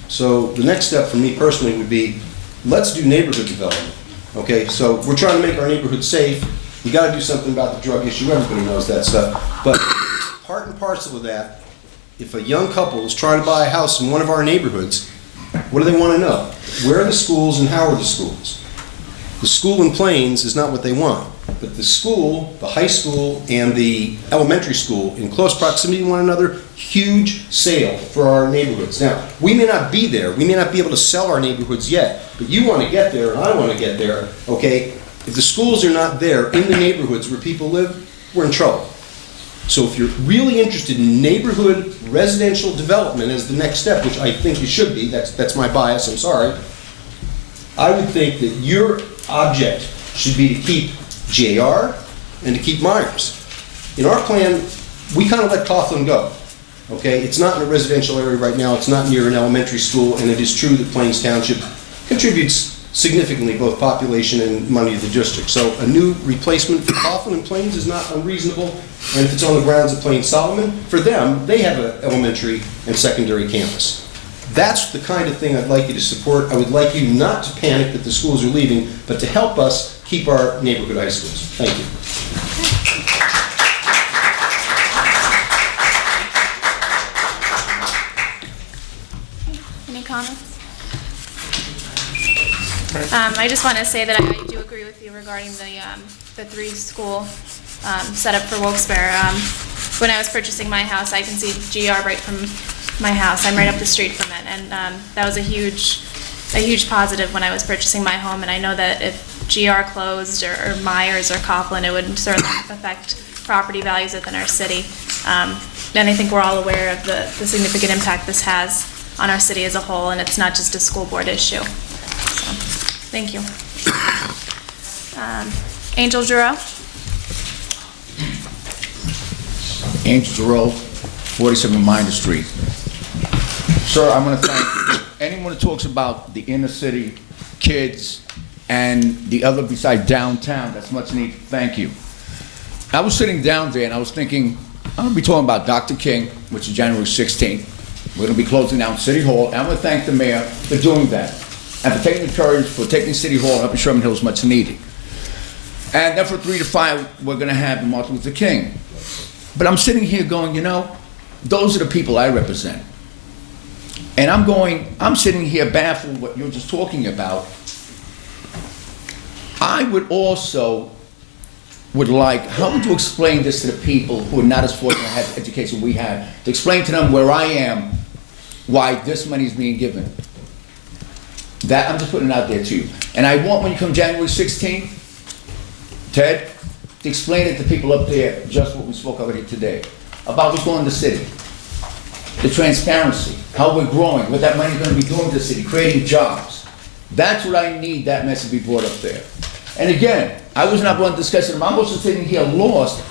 So the next step for me personally would be, let's do neighborhood development. Okay, so we're trying to make our neighborhood safe. You got to do something about the drug issue. Everybody knows that stuff. But part and parcel of that, if a young couple is trying to buy a house in one of our neighborhoods, what do they want to know? Where are the schools and how are the schools? The school in Plains is not what they want, but the school, the high school, and the elementary school in close proximity to one another, huge sale for our neighborhoods. Now, we may not be there, we may not be able to sell our neighborhoods yet, but you want to get there and I want to get there, okay? If the schools are not there in the neighborhoods where people live, we're in trouble. So if you're really interested in neighborhood residential development as the next step, which I think you should be, that's my bias, I'm sorry, I would think that your object should be to keep JR and to keep Myers. In our plan, we kind of let Coughlin go. Okay, it's not in a residential area right now, it's not near an elementary school, and it is true that Plains Township contributes significantly both population and money to the district. So a new replacement for Coughlin and Plains is not unreasonable, and if it's on the grounds of Plains Solomon, for them, they have an elementary and secondary campus. That's the kind of thing I'd like you to support. I would like you not to panic that the schools are leaving, but to help us keep our neighborhood high schools. Thank you. Any comments? I just want to say that I do agree with you regarding the three school setup for Wilkes-Barre. When I was purchasing my house, I can see GR right from my house. I'm right up the street from it, and that was a huge positive when I was purchasing my home. And I know that if GR closed or Myers or Coughlin, it would certainly affect property values within our city. And I think we're all aware of the significant impact this has on our city as a whole, and it's not just a school board issue. So, thank you. Angel Giroux. Angel Giroux, 47 Minor Street. Sir, I want to thank you. Anyone who talks about the inner city, kids, and the other beside downtown, that's much needed. Thank you. I was sitting down there and I was thinking, I'm going to be talking about Dr. King, which is January 16th. We're going to be closing down City Hall. And I want to thank the mayor for doing that and for taking the courage, for taking City Hall up in Sherman Hills much needed. And then for 3 to 5, we're going to have Martin Luther King. But I'm sitting here going, you know, those are the people I represent. And I'm sitting here baffled what you're just talking about. I would also like, how would you explain this to the people who are not as fortunate to have the education we have, to explain to them where I am, why this money is being given? That, I'm just putting it out there to you. And I want, when you come January 16th, Ted, to explain it to people up there, just what we spoke already today, about what's going on in the city. The transparency, how we're growing, what that money's gonna be doing to the city, creating jobs. That's what I need that message to be brought up there. And again, I was not going to discuss it, I'm also sitting here lost.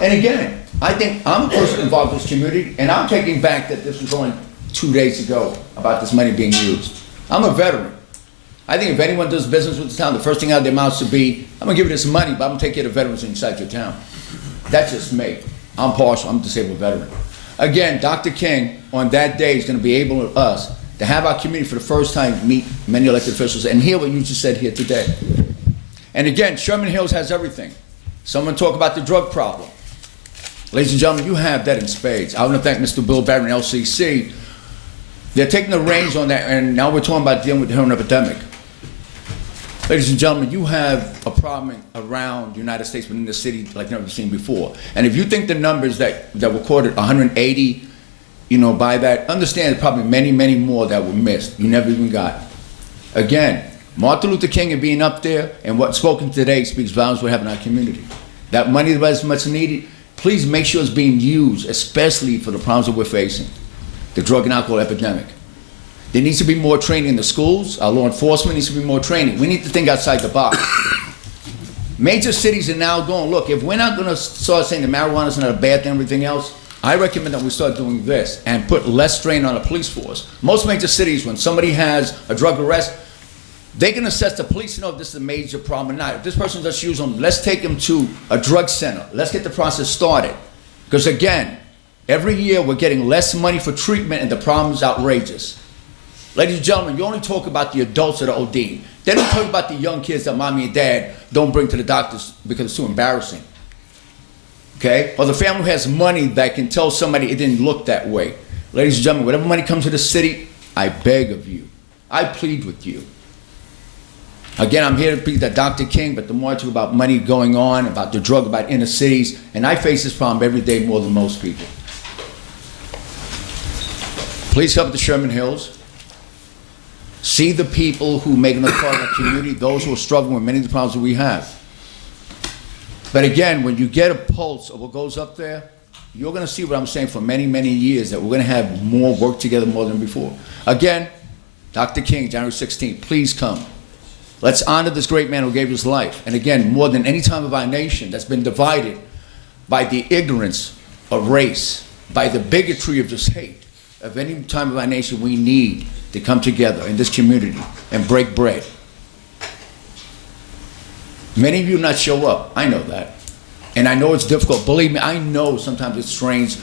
And again, I think I'm a person involved in this community, and I'm taking back that this was only 2 days ago about this money being used. I'm a veteran. I think if anyone does business with the town, the first thing out of their mouths should be, I'm gonna give you this money, but I'm gonna take care of veterans inside your town. That's just me. I'm partial, I'm a disabled veteran. Again, Dr. King, on that day, is gonna be able to us to have our community for the first time meet many elected officials and hear what you just said here today. And again, Sherman Hills has everything. Someone talk about the drug problem. Ladies and gentlemen, you have that in spades. I want to thank Mr. Bill Barron and LCC. They're taking the reins on that, and now we're talking about dealing with the heroin epidemic. Ladies and gentlemen, you have a problem around the United States within the city like never seen before. And if you think the numbers that were quoted, 180, by that, understand probably many, many more that were missed. You never even got. Again, Martin Luther King and being up there and what's spoken today speaks volumes we have in our community. That money that's much needed, please make sure it's being used, especially for the problems that we're facing, the drug and alcohol epidemic. There needs to be more training in the schools. Our law enforcement needs to be more training. We need to think outside the box. Major cities are now going, look, if we're not going to start saying that marijuana is not a bad thing and everything else, I recommend that we start doing this and put less strain on the police force. Most major cities, when somebody has a drug arrest, they can assess the police to know if this is a major problem or not. If this person just use them, let's take them to a drug center. Let's get the process started. Because again, every year we're getting less money for treatment and the problem is outrageous. Ladies and gentlemen, you only talk about the adults that are ODing. They don't talk about the young kids that mommy and dad don't bring to the doctors because it's too embarrassing. Okay? Or the family who has money that can tell somebody it didn't look that way. Ladies and gentlemen, whatever money comes to the city, I beg of you. I plead with you. Again, I'm here to plead that Dr. King, but the more I talk about money going on, about the drug, about inner cities, and I face this problem every day more than most people. Please come to Sherman Hills. See the people who make us part of the community, those who are struggling with many of the problems that we have. But again, when you get a pulse of what goes up there, you're going to see what I'm saying for many, many years, that we're going to have more work together more than before. Again, Dr. King, January 16th, please come. Let's honor this great man who gave his life. And again, more than any time of our nation that's been divided by the ignorance of race, by the bigotry of just hate, of any time of our nation, we need to come together in this community and break bread. Many of you not show up. I know that. And I know it's difficult. Believe me, I know sometimes it's strange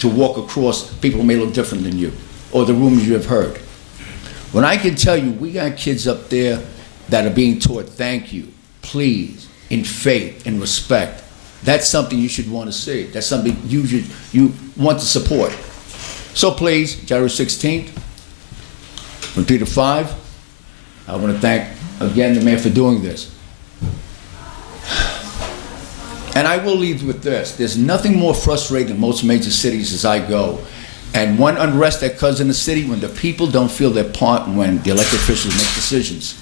to walk across people who may look different than you or the rumors you have heard. When I can tell you, we got kids up there that are being taught, thank you, please, in faith, in respect. That's something you should want to see. That's something you want to support. So please, January 16th, from 3 to 5, I want to thank, again, the mayor for doing this. And I will leave with this. There's nothing more frustrating in most major cities as I go. And one unrest that occurs in the city when the people don't feel their part when the elected officials make decisions.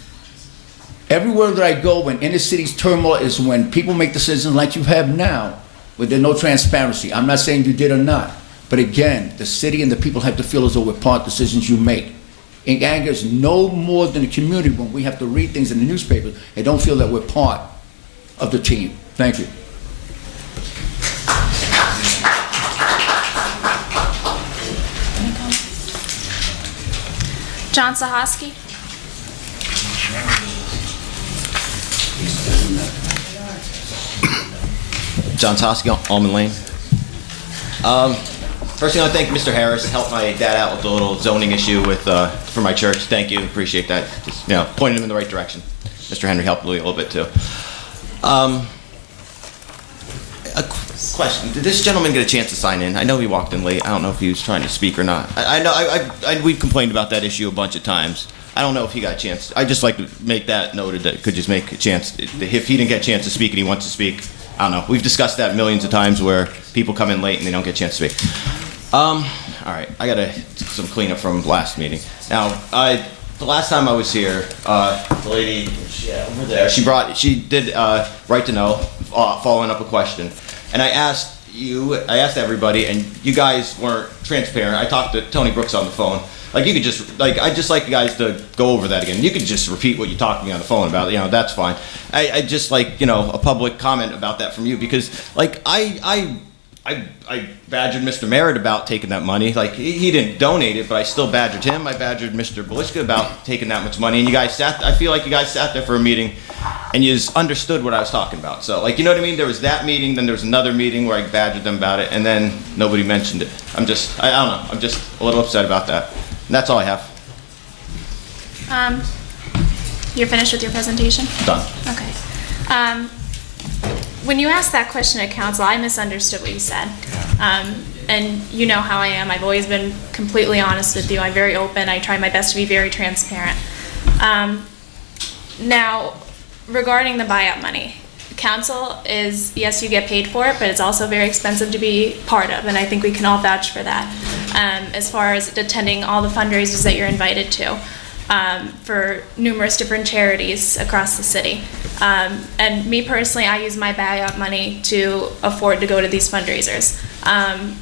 Everywhere that I go, when inner cities turmoil is when people make decisions like you have now, where there's no transparency. I'm not saying you did or not. But again, the city and the people have to feel as though we're part of decisions you make. It angers no more than the community when we have to read things in the newspaper and don't feel that we're part of the team. Thank you. John Sahoski. John Toski, Almond Lane. First thing I want to thank Mr. Harris, helped my dad out with the little zoning issue with for my church. Thank you, appreciate that. Just, pointed him in the right direction. Mr. Henry helped Louis a little bit too. A question: did this gentleman get a chance to sign in? I know he walked in late. I don't know if he was trying to speak or not. I know we've complained about that issue a bunch of times. I don't know if he got a chance. I just like to make that noted that it could just make a chance. If he didn't get a chance to speak and he wants to speak, I don't know. We've discussed that millions of times where people come in late and they don't get a chance to speak. All right, I got some cleanup from last meeting. Now, the last time I was here, the lady over there, she did right to know, following up a question, and I asked everybody, and you guys weren't transparent. I talked to Tony Brooks on the phone. Like, you could just, I'd just like you guys to go over that again. You could just repeat what you talked to me on the phone about, that's fine. I just like, a public comment about that from you, because, I badgered Mr. Merritt about taking that money. Like, he didn't donate it, but I still badgered him. I badgered Mr. Belishka about taking that much money, and I feel like you guys sat there for a meeting, and you just understood what I was talking about. So, you know what I mean? There was that meeting, then there was another meeting where I badgered them about it, and then nobody mentioned it. I don't know. I'm just a little upset about that. And that's all I have. You're finished with your presentation? Done. Okay. When you asked that question at council, I misunderstood what you said. And you know how I am. I've always been completely honest with you. I'm very open. I try my best to be very transparent. Now, regarding the buyout money, council is, yes, you get paid for it, but it's also very expensive to be part of, and I think we can all vouch for that. As far as attending all the fundraisers that you're invited to. for numerous different charities across the city. And me personally, I use my buyout money to afford to go to these fundraisers.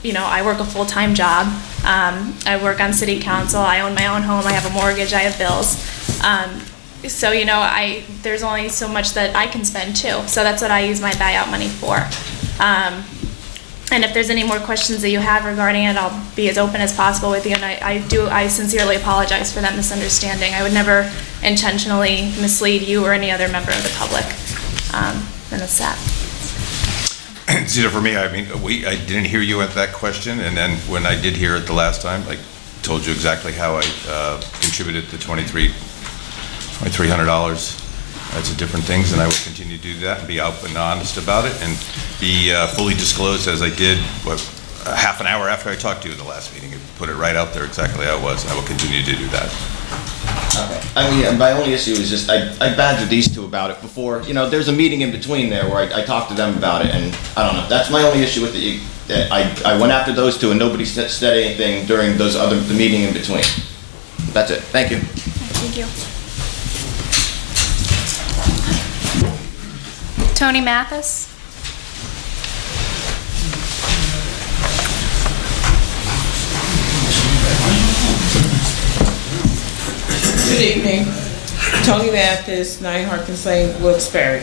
You know, I work a full-time job. I work on city council. I own my own home. I have a mortgage. I have bills. So, you know, there's only so much that I can spend too. So that's what I use my buyout money for. And if there's any more questions that you have regarding it, I'll be as open as possible with you. And I sincerely apologize for that misunderstanding. I would never intentionally mislead you or any other member of the public. And that's that. It's either for me, I mean, I didn't hear you at that question, and then when I did hear it the last time, I told you exactly how I contributed the $2,300 to different things, and I will continue to do that and be open and honest about it and be fully disclosed as I did, half an hour after I talked to you in the last meeting, and put it right out there exactly how it was, and I will continue to do that. Okay. I mean, my only issue is just I badgered these two about it before. You know, there's a meeting in between there where I talked to them about it, and I don't know. That's my only issue with it. I went after those two, and nobody said anything during the meeting in between. That's it. Thank you. Thank you. Tony Mathis. Good evening. Tony Mathis, 9 Harkins Lane, Wilkes-Barre.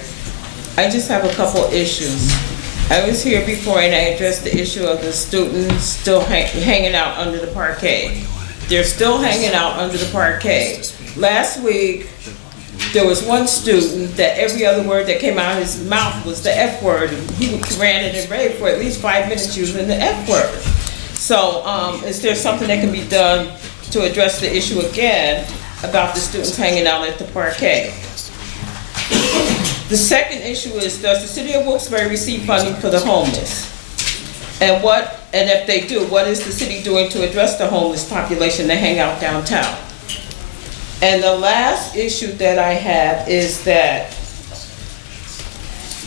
I just have a couple issues. I was here before and I addressed the issue of the students still hanging out under the parquet. They're still hanging out under the parquet. Last week, there was one student that every other word that came out of his mouth was the F word. He ran it and raved for at least 5 minutes using the F word. So is there something that can be done to address the issue again about the students hanging out at the parquet? The second issue is, does the city of Wilkes-Barre receive funding for the homeless? And if they do, what is the city doing to address the homeless population that hang out downtown? And the last issue that I have is that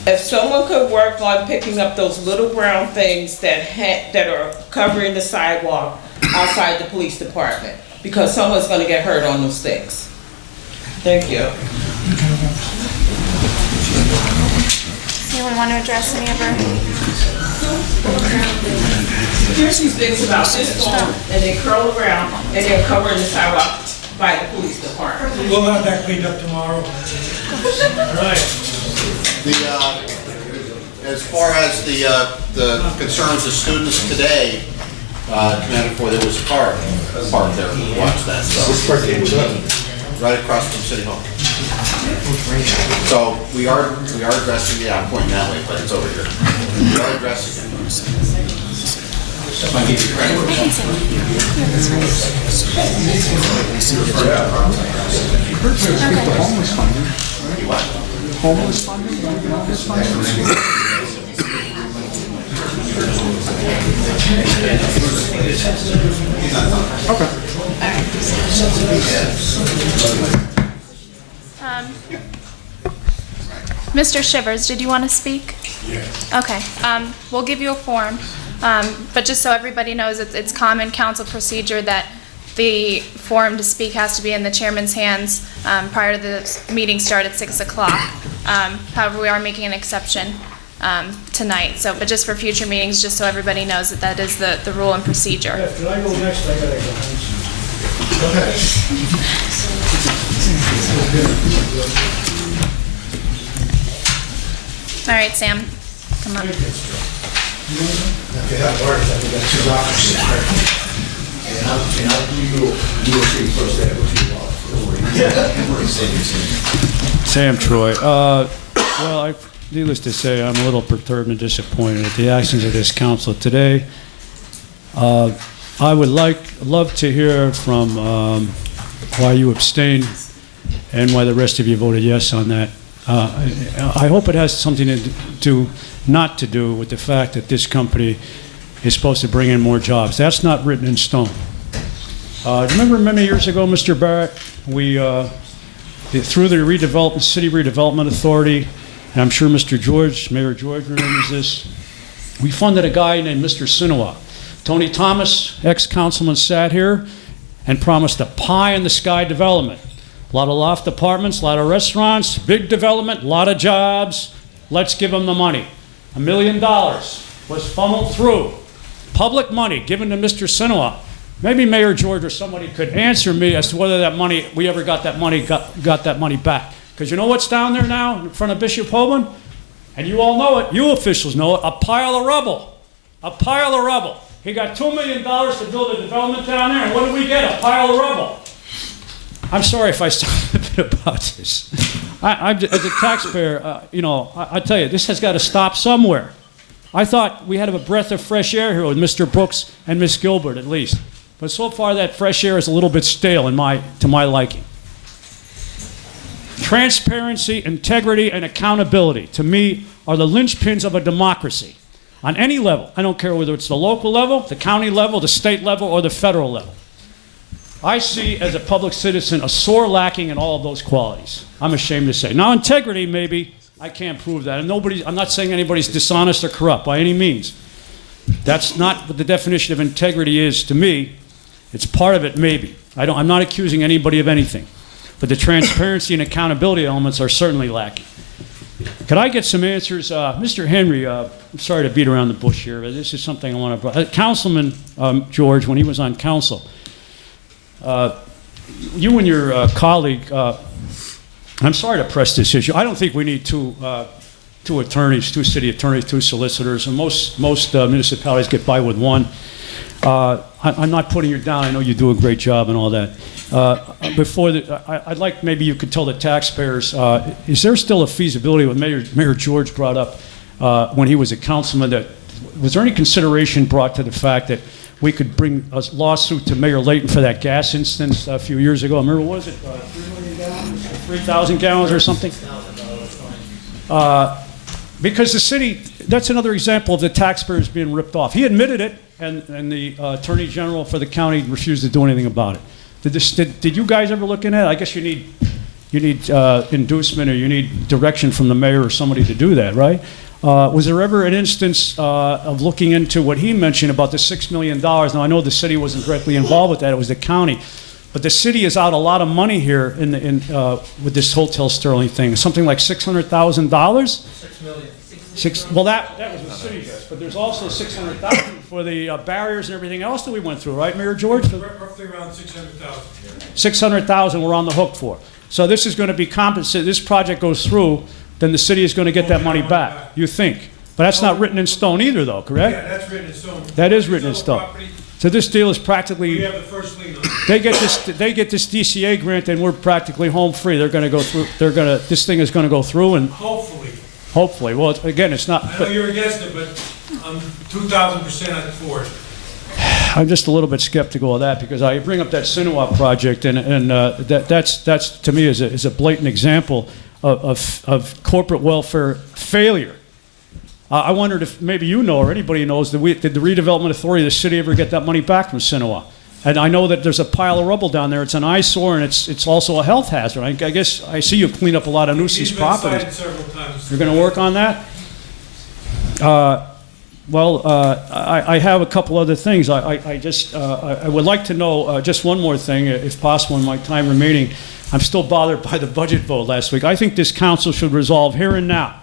if someone could work on picking up those little brown things that are covering the sidewalk outside the police department, because someone's going to get hurt on those things. Thank you. Does anyone want to address any of her? Here's these things about this phone, and they curl around, and they're covering the sidewalk by the police department. We'll have that cleaned up tomorrow. Right. As far as the concerns of students today, Commander Foy, there was a car parked there. Watch that. So, right across from City Hall. So we are addressing. Yeah, I'm pointing that way, but it's over here. We are addressing it. I give you credit. Homeless funding? Homeless funding? Okay. Mr. Shivers, did you want to speak? Yes. Okay. We'll give you a form, but just so everybody knows, it's common council procedure that the form to speak has to be in the chairman's hands prior to the meeting start at 6 o'clock. However, we are making an exception tonight. So, but just for future meetings, just so everybody knows that that is the rule and procedure. Yeah, can I go next? I gotta go. Go ahead. All right, Sam, come on. Sam Troy. Well, needless to say, I'm a little perturbed and disappointed at the actions of this council today. I would love to hear from why you abstained and why the rest of you voted yes on that. I hope it has something not to do with the fact that this company is supposed to bring in more jobs. That's not written in stone. Remember many years ago, Mr. Barrett, we, through the City Redevelopment Authority, and I'm sure Mr. George, Mayor George remembers this, we funded a guy named Mr. Sinawa. Tony Thomas, ex-councilman, sat here and promised a pie-in-the-sky development. A lot of loft apartments, a lot of restaurants, big development, a lot of jobs. Let's give them the money. $1 million was funneled through. Public money given to Mr. Sinowat. Maybe Mayor George or somebody could answer me as to whether that money, we ever got that money, got that money back. Because you know what's down there now in front of Bishop Holman? And you all know it, you officials know it, a pile of rubble. A pile of rubble. He got $2 million to build a development down there, and what did we get? A pile of rubble. I'm sorry if I start a bit about this. As a taxpayer, you know, I tell you, this has got to stop somewhere. I thought we had a breath of fresh air here with Mr. Brooks and Miss Gilbert, at least. But so far, that fresh air is a little bit stale to my liking. Transparency, integrity, and accountability, to me, are the linchpins of a democracy. On any level. I don't care whether it's the local level, the county level, the state level, or the federal level. I see, as a public citizen, a sore lacking in all of those qualities. I'm ashamed to say. Now, integrity, maybe, I can't prove that. And I'm not saying anybody's dishonest or corrupt by any means. That's not what the definition of integrity is to me. It's part of it, maybe. I'm not accusing anybody of anything. But the transparency and accountability elements are certainly lacking. Could I get some answers? Mr. Henry, I'm sorry to beat around the bush here, but this is something I want to... Councilman George, when he was on council, you and your colleague, I'm sorry to press this issue. I don't think we need two attorneys, two city attorneys, two solicitors, and most municipalities get by with one. I'm not putting you down. I know you do a great job and all that. I'd like maybe you could tell the taxpayers, is there still a feasibility, what Mayor George brought up when he was a councilman, was there any consideration brought to the fact that we could bring a lawsuit to Mayor Layton for that gas instance a few years ago? I remember, what was it, 3 million gallons, 3,000 gallons or something? Because the city, that's another example of the taxpayers being ripped off. He admitted it, and the Attorney General for the county refused to do anything about it. Did you guys ever look into it? I guess you need inducement, or you need direction from the mayor or somebody to do that, right? Was there ever an instance of looking into what he mentioned about the $6 million? Now, I know the city wasn't directly involved with that, it was the county. But the city is out a lot of money here with this Hotel Sterling thing. Something like $600,000? $6 million. Well, that was the city does, but there's also $600,000 for the barriers and everything else that we went through, right, Mayor George? Roughly around $600,000. $600,000 we're on the hook for. So this is going to be compensated. This project goes through, then the city is going to get that money back, you think. But that's not written in stone either, though, correct? Yeah, that's written in stone. That is written in stone. So this deal is practically... We have the first lien on it. They get this DCA grant, and we're practically home free. They're going to go through. This thing is going to go through, and hopefully. Well, again, it's not. I know you're against it, but I'm 2,000% for it. I'm just a little bit skeptical of that, because I bring up that Sinowat project, and that's to me is a blatant example of corporate welfare failure. I wondered if maybe you know, or anybody knows, did the redevelopment authority of the city ever get that money back from Sinowat? And I know that there's a pile of rubble down there. It's an eyesore, and it's also a health hazard. I guess I see you've cleaned up a lot of nuisance properties. You're going to work on that? I have a couple other things. I would like to know just one more thing, if possible, in my time remaining. I'm still bothered by the budget vote last week. I think this council should resolve here and now,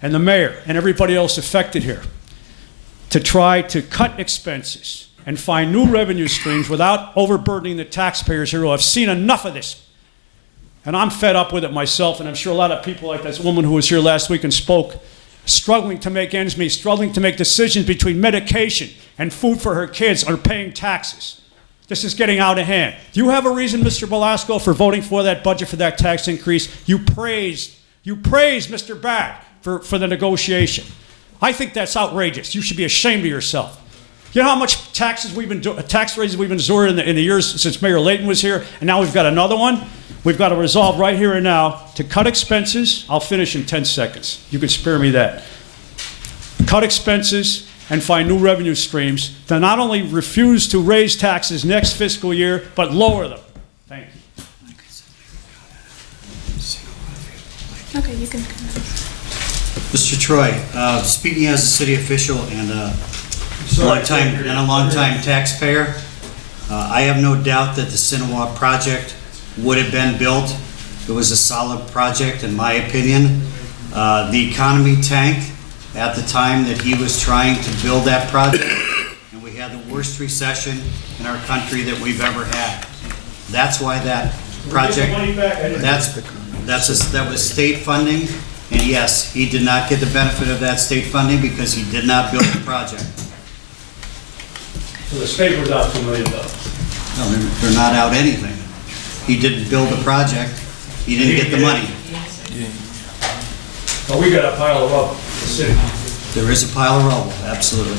and the mayor and everybody else affected here, to try to cut expenses and find new revenue streams without overburdening the taxpayers here who have seen enough of this. And I'm fed up with it myself, and I'm sure a lot of people, like this woman who was here last week and spoke, struggling to make ends meet, struggling to make decisions between medication and food for her kids, or paying taxes. This is getting out of hand. Do you have a reason, Mr. Belasco, for voting for that budget, for that tax increase? You praised Mr. Bagg for the negotiation. I think that's outrageous. You should be ashamed of yourself. You know how much tax raises we've endured in the years since Mayor Layton was here, and now we've got another one? We've got to resolve right here and now to cut expenses. I'll finish in 10 seconds. You can spare me that. Cut expenses and find new revenue streams to not only refuse to raise taxes next fiscal year, but lower them. Thank you. Okay, you can. Mr. Troy, speaking as a city official and a long-time taxpayer, I have no doubt that the Sinowat project would have been built. It was a solid project, in my opinion. The economy tanked at the time that he was trying to build that project, and we had the worst recession in our country that we've ever had. That's why that project, that was state funding, and yes, he did not get the benefit of that state funding because he did not build the project. So the state was out $2 million. No, they're not out anything. He didn't build the project, he didn't get the money. But we got a pile of rubble, the city. There is a pile of rubble, absolutely.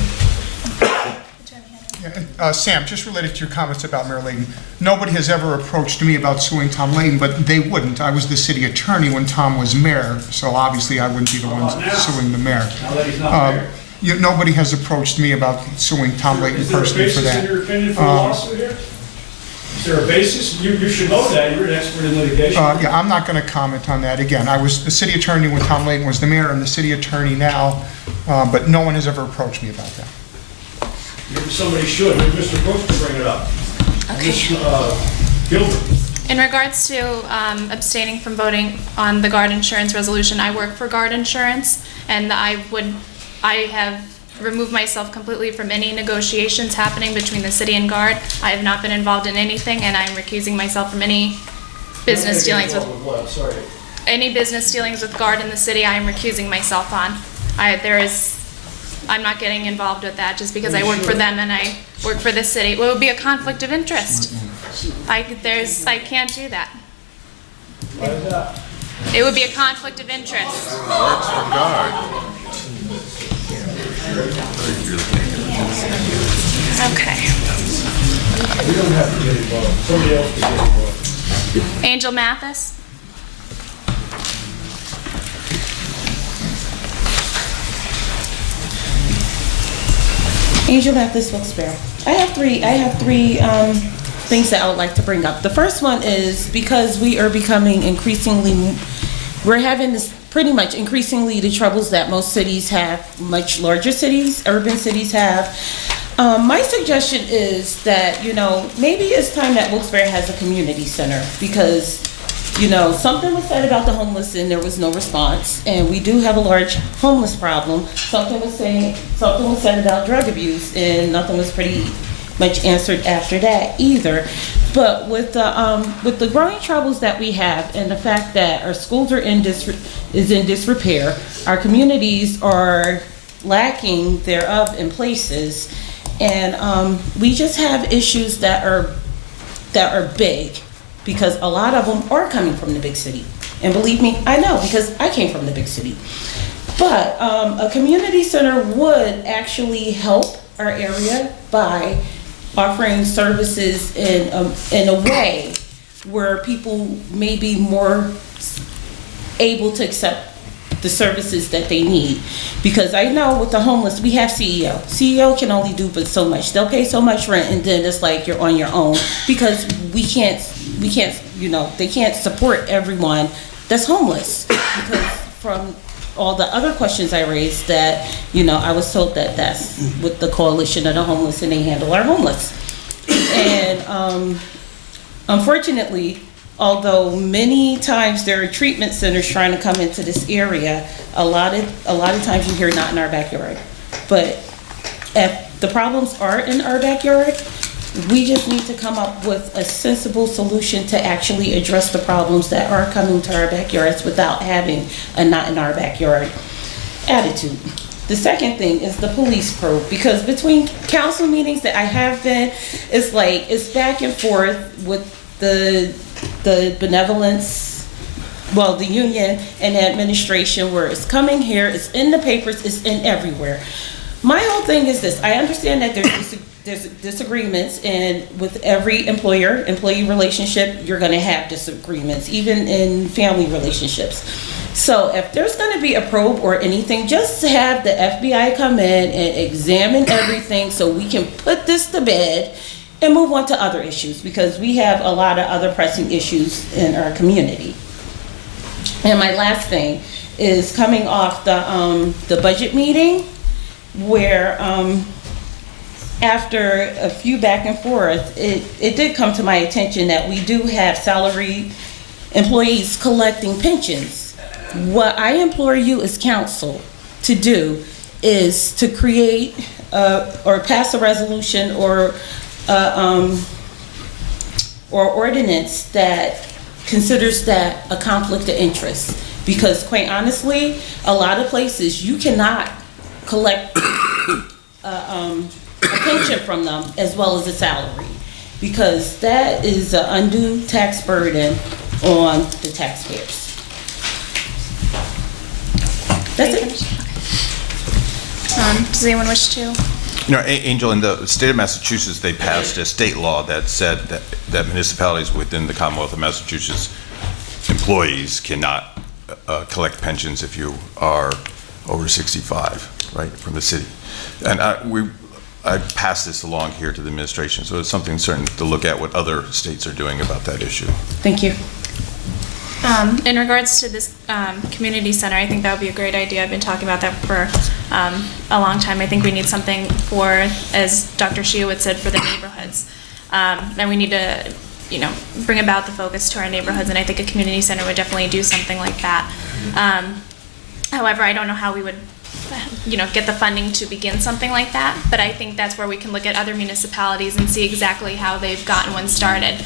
Sam, just related to your comments about Mayor Layton, nobody has ever approached me about suing Tom Layton, but they wouldn't. I was the city attorney when Tom was mayor, so obviously I wouldn't be the one suing the mayor. Now that he's not mayor. Nobody has approached me about suing Tom Layton personally for that. Is there a basis in your opinion for the lawsuit here? Is there a basis? You should know that. You're an expert in litigation. Yeah, I'm not going to comment on that. Again, I was the city attorney when Tom Layton was the mayor. I'm the city attorney now, but no one has ever approached me about that. Maybe somebody should. Maybe Mr. Brooks could bring it up. Gilbert. In regards to abstaining from voting on the guard insurance resolution, I work for guard insurance, and I have removed myself completely from any negotiations happening between the city and guard. I have not been involved in anything, and I'm recusing myself from any business dealings with any business dealings with guard in the city. I am recusing myself on. I'm not getting involved with that just because I work for them and I work for the city. Well, it would be a conflict of interest. I can't do that. It would be a conflict of interest. Works for God. Okay. We don't have to get involved. Somebody else can get involved. Angel Mathis? Angel Mathis, Wilkes-Barre. I have three things that I would like to bring up. The first one is because we are becoming we're having this pretty much increasingly the troubles that most cities have, much larger cities, urban cities have. My suggestion is that, maybe it's time that Wilkes-Barre has a community center because, something was said about the homeless and there was no response. And we do have a large homeless problem. Something was said about drug abuse and nothing was pretty much answered after that either. But with the growing troubles that we have and the fact that our schools are in disrepair, our communities are lacking thereof in places, and we just have issues that are big because a lot of them are coming from the big city. And believe me, I know because I came from the big city. But a community center would actually help our area by offering services in a way where people may be more able to accept the services that they need. Because I know with the homeless, we have CEO. CEO can only do but so much. They'll pay so much rent and then it's like you're on your own because they can't support everyone that's homeless. Because from all the other questions I raised that, I was told that that's with the Coalition of the Homeless and they handle our homeless. And unfortunately, although many times there are treatment centers trying to come into this area, a lot of times you hear not in our backyard. But if the problems are in our backyard, we just need to come up with a sensible solution to actually address the problems that are coming to our backyards without having a not in our backyard attitude. The second thing is the police probe, because between council meetings that I have been, it's back and forth with the benevolence, the union and the administration, where it's coming here, it's in the papers, it's in everywhere. My whole thing is this: I understand that there's disagreements, and with every employer-employee relationship, you're going to have disagreements, even in family relationships. So if there's going to be a probe or anything, just have the FBI come in and examine everything so we can put this to bed and move on to other issues, because we have a lot of other pressing issues in our community. And my last thing is coming off the budget meeting where after a few back and forth, it did come to my attention that we do have salaried employees collecting pensions. What I implore you as council to do is to create or pass a resolution or ordinance that considers that a conflict of interest. Because quite honestly, a lot of places you cannot collect a pension from them as well as a salary, because that is an undue tax burden on the taxpayers. That's it. Does anyone wish to? You know, Angel, in the state of Massachusetts, they passed a state law that said that municipalities within the Commonwealth of Massachusetts, employees cannot collect pensions if you are over 65, right, from the city. And I passed this along here to the administration, so it's something certain to look at what other states are doing about that issue. Thank you. In regards to this community center, I think that would be a great idea. I've been talking about that for a long time. I think we need something for, as Dr. Shiowitz said, for the neighborhoods. And we need to, you know, bring about the focus to our neighborhoods, and I think a community center would definitely do something like that. However, I don't know how we would, you know, get the funding to begin something like that, but I think that's where we can look at other municipalities and see exactly how they've gotten one started.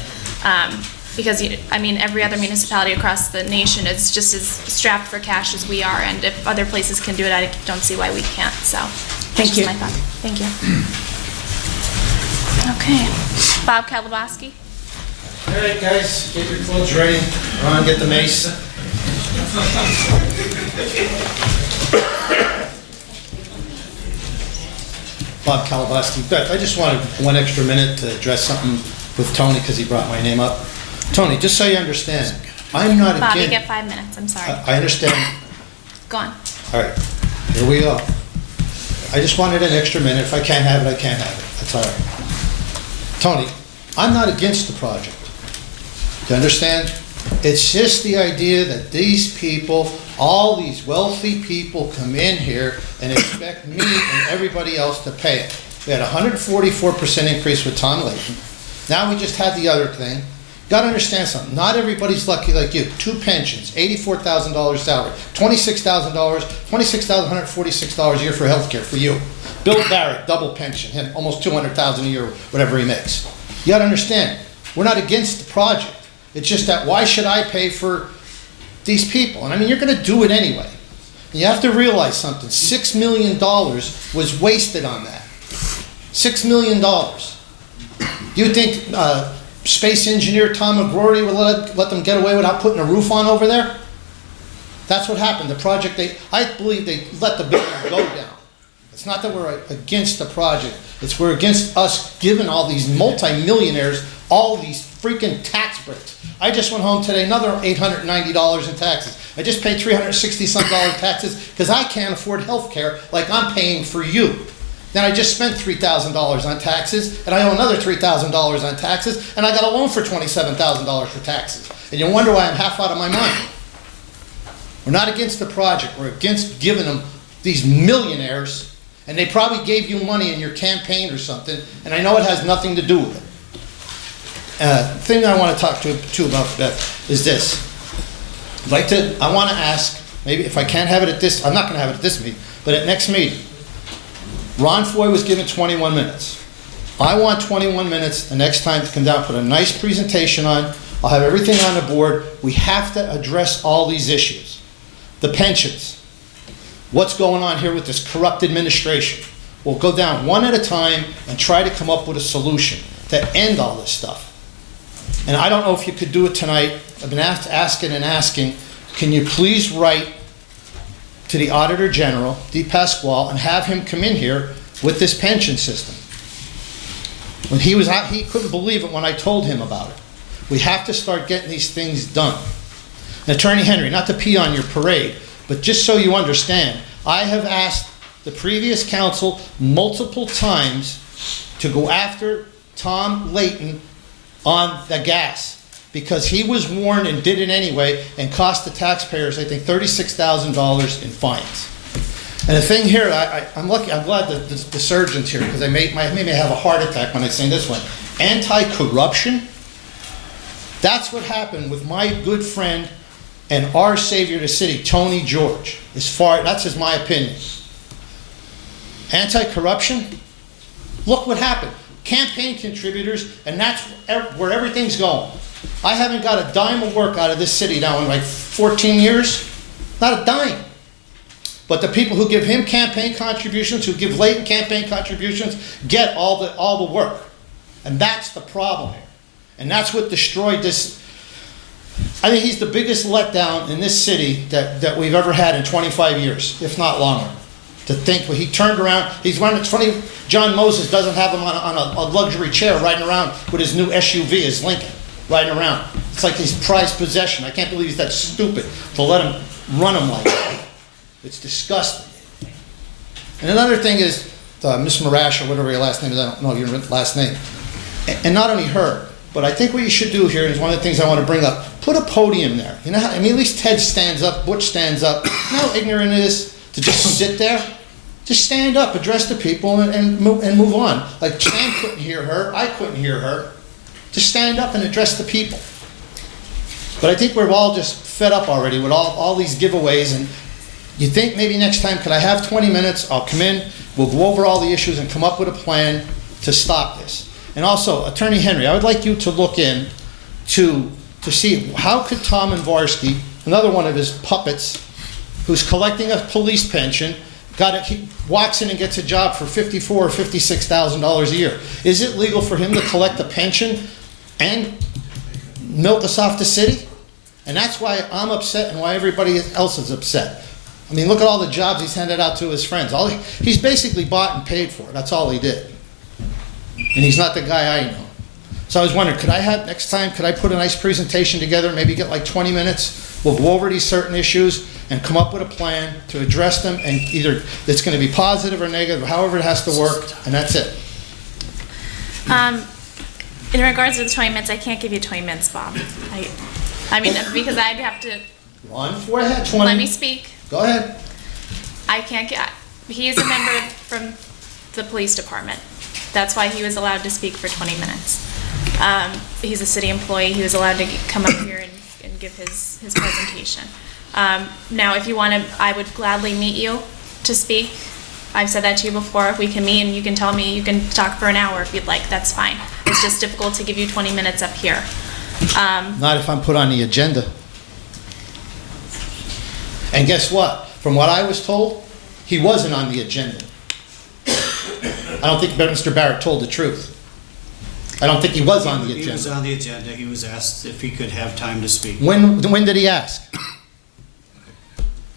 Because, I mean, every other municipality across the nation is just as strapped for cash as we are, and if other places can do it, I don't see why we can't, so. Thank you. That's just my thought. Thank you. Okay. Bob Kalabowski. All right, guys, get your clothes ready. Ron, get the mace. Bob Kalabowski. Beth, I just wanted 1 extra minute to address something with Tony because he brought my name up. Tony, just so you understand, I'm not Bob, you against... get 5 minutes, I'm sorry. I understand. Go on. All right, here we go. I just wanted an extra minute. If I can't have it, I can't have it. That's all right. Tony, I'm not against the project. Do you understand? It's just the idea that these people, all these wealthy people come in here and expect me and everybody else to pay it. We had a 144% increase with Tom Layton. Now we just had the other thing. Got to understand something. Not everybody's lucky like you. 2 pensions, $84,000 salary, $26,000, $26,146 a year for health care for you. Bill Barrett, double pension, him almost $200,000 a year, whatever he makes. You got to understand, we're not against the project. It's just that why should I pay for these people? And I mean, you're going to do it anyway. And you have to realize something. $6 million was wasted on that. $6 million. Do you think space engineer Tom McGrory would let them get away without putting a roof on over there? That's what happened. The project, I believe they let the building go down. It's not that we're against the project. It's we're against us giving all these multimillionaires all these freaking tax breaks. I just went home today, another $890 in taxes. I just paid $360-some taxes because I can't afford health care like I'm paying for you. Then I just spent $3,000 on taxes, and I owe another $3,000 on taxes, and I got a loan for $27,000 for taxes. And you wonder why I'm half out of my mind. We're not against the project. We're against giving them these millionaires, and they probably gave you money in your campaign or something, and I know it has nothing to do with it. Thing I want to talk to about, Beth, is this. I want to ask, maybe if I can't have it at this, I'm not going to have it at this meeting, but at next meeting, Ron Foy was given 21 minutes. I want 21 minutes the next time to come down, put a nice presentation on. I'll have everything on the board. We have to address all these issues. The pensions. What's going on here with this corrupt administration? We'll go down one at a time and try to come up with a solution to end all this stuff. And I don't know if you could do it tonight. I've been asking, can you please write to the Auditor General, D. Pasquale, and have him come in here with this pension system. When he was out, he couldn't believe it when I told him about it. We have to start getting these things done. And Attorney Henry, not to pee on your parade, but just so you understand, I have asked the previous council multiple times to go after Tom Layton on the gas, because he was warned and did it anyway and cost the taxpayers, I think, $36,000 in fines. And the thing here, I'm lucky, I'm glad that the surgeon's here, because I made me have a heart attack when I seen this one. Anti-corruption? That's what happened with my good friend and our savior of the city, Tony George. That's just my opinion. Anti-corruption? Look what happened. Campaign contributors, and that's where everything's going. I haven't got a dime of work out of this city now in like 14 years. Not a dime. But the people who give him campaign contributions, who give Layton campaign contributions, get all the work. And that's the problem here. And that's what destroyed this. I think he's the biggest letdown in this city that we've ever had in 25 years, if not longer. To think he turned around, it's funny, John Moses doesn't have him on a luxury chair riding around with his new SUV, his Lincoln, riding around. It's like his prized possession. I can't believe he's that stupid to let him run him like that. It's disgusting. And another thing is, Miss Marash, or whatever your last name is, I don't know your last name. And not only her, but I think what you should do here is one of the things I want to bring up. Put a podium there. You know how, at least Ted stands up, Butch stands up. You know how ignorant it is to just sit there? Just stand up, address the people, and move on. Like Sam couldn't hear her, I couldn't hear her. Just stand up and address the people. But I think we're all just fed up already with all these giveaways, and you think maybe next time, could I have 20 minutes? I'll come in, we'll go over all the issues and come up with a plan to stop this. And also, Attorney Henry, I would like you to look in to see how could Tom Invarsky, another one of his puppets, who's collecting a police pension, he walks in and gets a job for $54,000 or $56,000 a year. Is it legal for him to collect a pension and milk us off the city? And that's why I'm upset and why everybody else is upset. I mean, look at all the jobs he's handed out to his friends. He's basically bought and paid for it. That's all he did. And he's not the guy I know. So I was wondering, next time, could I put a nice presentation together, maybe get like 20 minutes? We'll go over these certain issues and come up with a plan to address them, and either it's going to be positive or negative, however it has to work, and that's it. In regards to the 20 minutes, I can't give you 20 minutes, Bob. I mean, because I'd have to... Run for ahead, 20. Let me speak. Go ahead. I can't get... He is a member from the police department. That's why he was allowed to speak for 20 minutes. He's a city employee. He was allowed to come up here and give his presentation. Now, if you want to, I would gladly meet you to speak. I've said that to you before. We can meet and you can tell me, you can talk for an hour if you'd like. That's fine. It's just difficult to give you 20 minutes up here. Not if I'm put on the agenda. And guess what? From what I was told, he wasn't on the agenda. I don't think Mr. Barrett told the truth. I don't think he was on the agenda. He was on the agenda. He was asked if he could have time to speak. When did he ask? I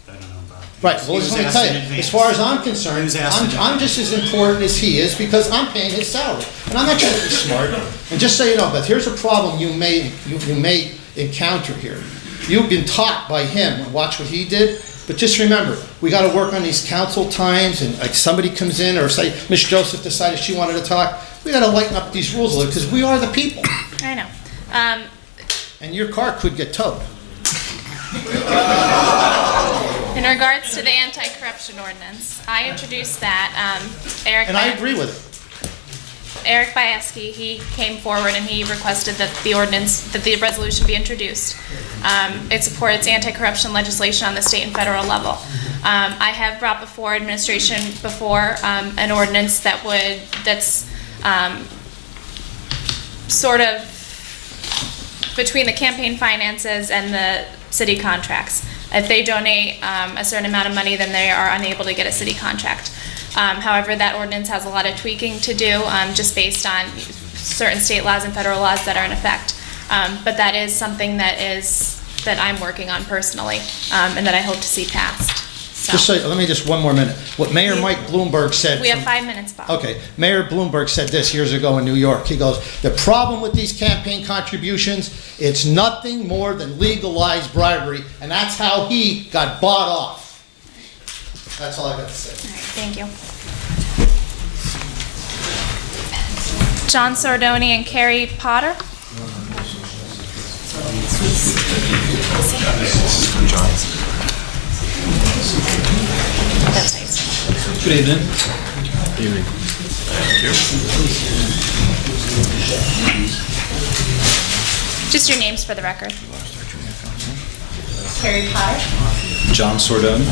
don't know about it. Right, well, let me tell you, as far as I'm concerned, I'm just as important as he is because I'm paying his salary. And I'm not trying to be smart. And just so you know, but here's a problem you may encounter here. You've been taught by him, and watch what he did. But just remember, we got to work on these council times, and like somebody comes in, or say Miss Joseph decided she wanted to talk. We got to lighten up these rules a little because we are the people. I know. And your car could get towed. In regards to the anti-corruption ordinance, I introduced that. I agree with it. Eric Bieski, he came forward and he requested that the resolution be introduced. It supports anti-corruption legislation on the state and federal level. I have brought before administration an ordinance that's sort of between the campaign finances and the city contracts. If they donate a certain amount of money, then they are unable to get a city contract. However, that ordinance has a lot of tweaking to do just based on certain state laws and federal laws that are in effect. But that is something that I'm working on personally and that I hope to see passed. So. Let me just 1 more minute. What Mayor Mike Bloomberg said. We have 5 minutes, Bob. Okay. Mayor Bloomberg said this years ago in New York. He goes, the problem with these campaign contributions, it's nothing more than legalized bribery, and that's how he got bought off. That's all I got to say. All right, thank you. John Sordoni and Carrie Potter. That's nice. Good evening. Evening. Thank you. Just your names for the record. Carrie Pye. John Sordone.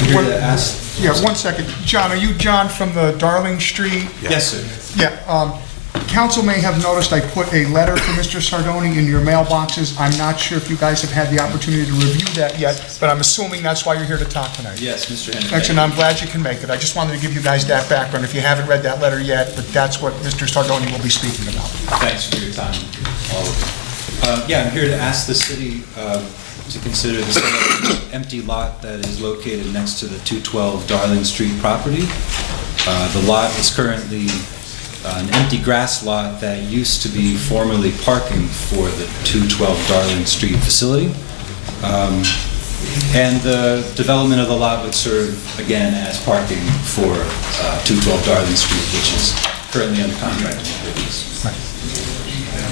I'm here to ask. Yeah, one second. John, are you John from the Darling Street? Yes, sir. Yeah, council may have noticed I put a letter for Mr. Sardoni in your mailboxes. I'm not sure if you guys have had the opportunity to review that yet, but I'm assuming that's why you're here to talk tonight. Yes, Mr. Henry. Excellent, I'm glad you can make it. I just wanted to give you guys that background if you haven't read that letter yet, but that's what Mr. Sardoni will be speaking about. Thanks for your time, all of you. Yeah, I'm here to ask the city to consider the sale of an empty lot that is located next to the 212 Darling Street property. The lot is currently an empty grass lot that used to be formerly parking for the 212 Darling Street facility. And the development of the lot would serve, again, as parking for 212 Darling Street, which is currently under contract.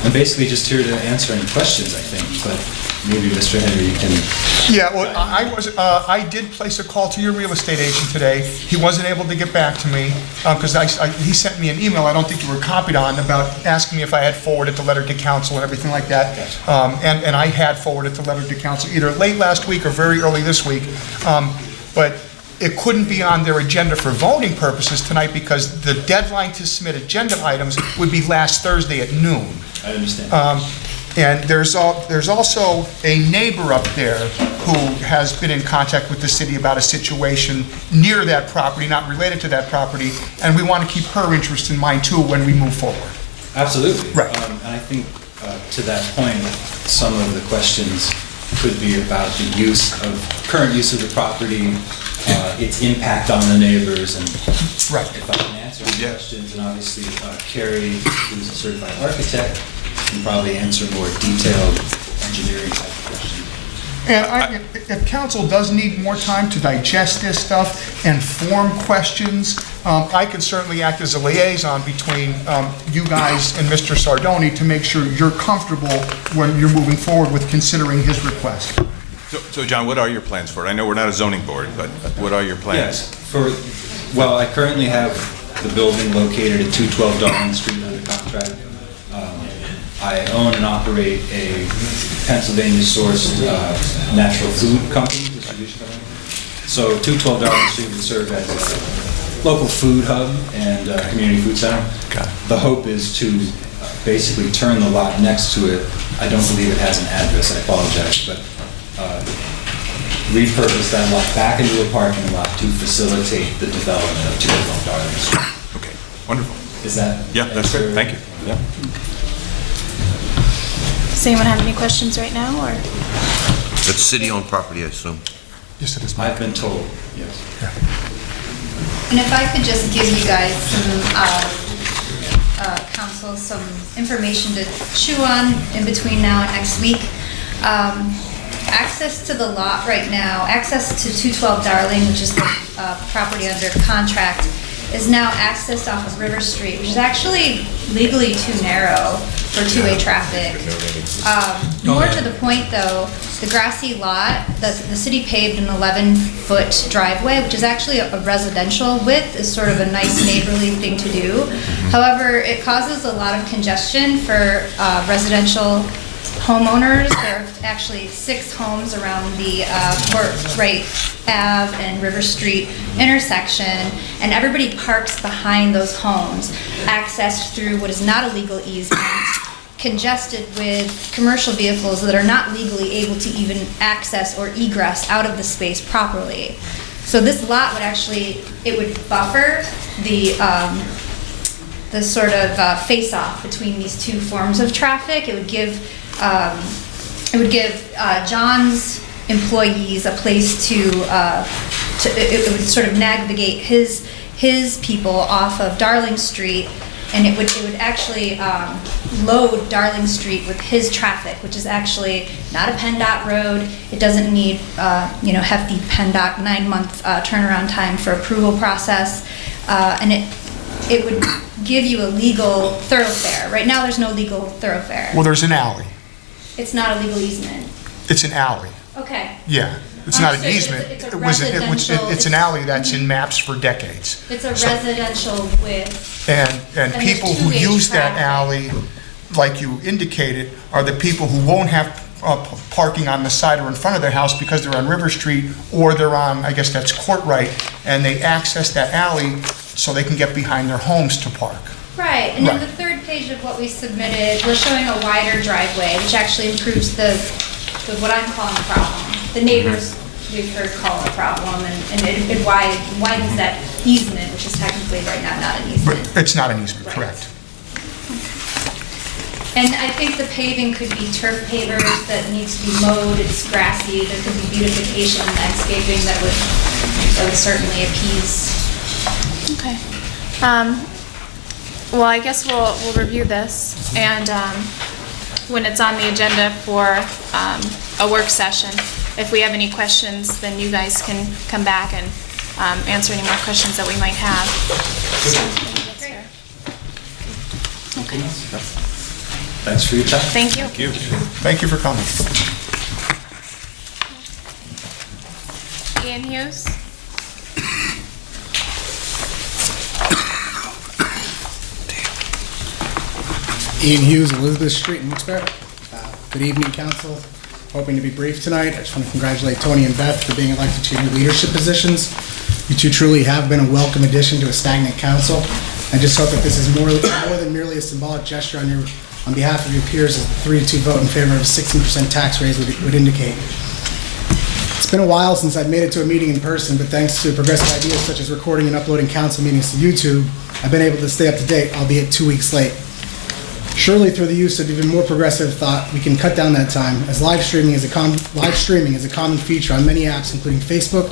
I'm basically just here to answer any questions, I think, but maybe Mr. Henry can... Yeah, well, I did place a call to your real estate agent today. He wasn't able to get back to me because he sent me an email I don't think you were copied on about asking me if I had forwarded the letter to council and everything like that. And I had forwarded the letter to council either late last week or very early this week. But it couldn't be on their agenda for voting purposes tonight because the deadline to submit agenda items would be last Thursday at noon. I understand. And there's also a neighbor up there who has been in contact with the city about a situation near that property, not related to that property, and we want to keep her interest in mind too when we move forward. Absolutely. Right. And I think to that point, some of the questions could be about the current use of the property, its impact on the neighbors, and if I can answer the questions, and obviously Carrie, who's a certified architect, can probably answer more detailed engineering type of questions. And if council does need more time to digest this stuff and form questions, I can certainly act as a liaison between you guys and Mr. Sardoni to make sure you're comfortable when you're moving forward with considering his request. So John, what are your plans for it? I know we're not a zoning board, but what are your plans? Yes, well, I currently have the building located at 212 Darling Street under contract. I own and operate a Pennsylvania-sourced natural food company, distribution company. So 212 Darling Street would serve as a local food hub and community food center. The hope is to basically turn the lot next to it. I don't believe it has an address, I apologize, but repurpose that lot back into a parking lot to facilitate the development of 212 Darling Street. Okay, wonderful. Is that? Yeah, that's great. Thank you. Yeah. Does anyone have any questions right now, or? It's city-owned property, I assume. Yes, it is. I've been told, yes. And if I could just give you guys some, council, some information to chew on in between now and next week. Access to the lot right now, access to 212 Darling, which is the property under contract, is now accessed off of River Street, which is actually legally too narrow for two-way traffic. More to the point though, the grassy lot, the city paved an 11-foot driveway, which is actually a residential width, is sort of a nice neighborly thing to do. However, it causes a lot of congestion for residential homeowners. There are actually 6 homes around the Courtright Ave and River Street intersection, and everybody parks behind those homes, accessed through what is not a legal easement, congested with commercial vehicles that are not legally able to even access or egress out of the space properly. So this lot would actually, it would buffer the sort of face-off between these two forms of traffic. It would give John's employees a place to it would sort of navigate his people off of Darling Street, and it would actually load Darling Street with his traffic, which is actually not a PennDOT road. It doesn't need hefty PennDOT 9-month turnaround time for approval process, and it would give you a legal thoroughfare. Right now, there's no legal thoroughfare. Well, there's an alley. It's not a legal easement. It's an alley. Okay. Yeah. It's not an Actually, easement. it's a It's residential- an alley that's in maps for decades. It's a So- residential with, And there's people who two-way use that traffic. alley, like you indicated, are the people who won't have parking on the side or in front of their house because they're on River Street, or they're on, I guess that's Courtright, and they access that alley so they can get behind their homes to park. right, and then Right. the third page of what we submitted, we're showing a wider driveway, which actually improves the what I'm calling a problem. The neighbors, we've heard call it a problem, and it widens that easement, which is technically right now not an But easement. it's not an easement, correct? And I think the paving could be turf pavers that needs to be mowed, it's grassy, there could be beautification and landscaping that would certainly appease. Okay. Well, I guess we'll review this, and when it's on the agenda for a work session, if we have any questions, then you guys can come back and answer any more questions that we might have. Okay. Thanks for your time. Thank you. Thank you for coming. Ian Hughes? Ian Hughes, Elizabeth Street in Wilkes-Barre. Good evening, council. Hoping to be brief tonight. I just want to congratulate Tony and Beth for being elected to your new leadership positions. You two truly have been a welcome addition to a stagnant council. I just hope that this is more than merely a symbolic gesture on behalf of your peers, as the 3-2 vote in favor of a 16% tax raise would indicate. It's been a while since I've made it to a meeting in person, but thanks to progressive ideas such as recording and uploading council meetings to YouTube, I've been able to stay up to date, albeit 2 weeks late. Surely through the use of even more progressive thought, we can cut down that time, as live streaming is a common feature on many apps, including Facebook,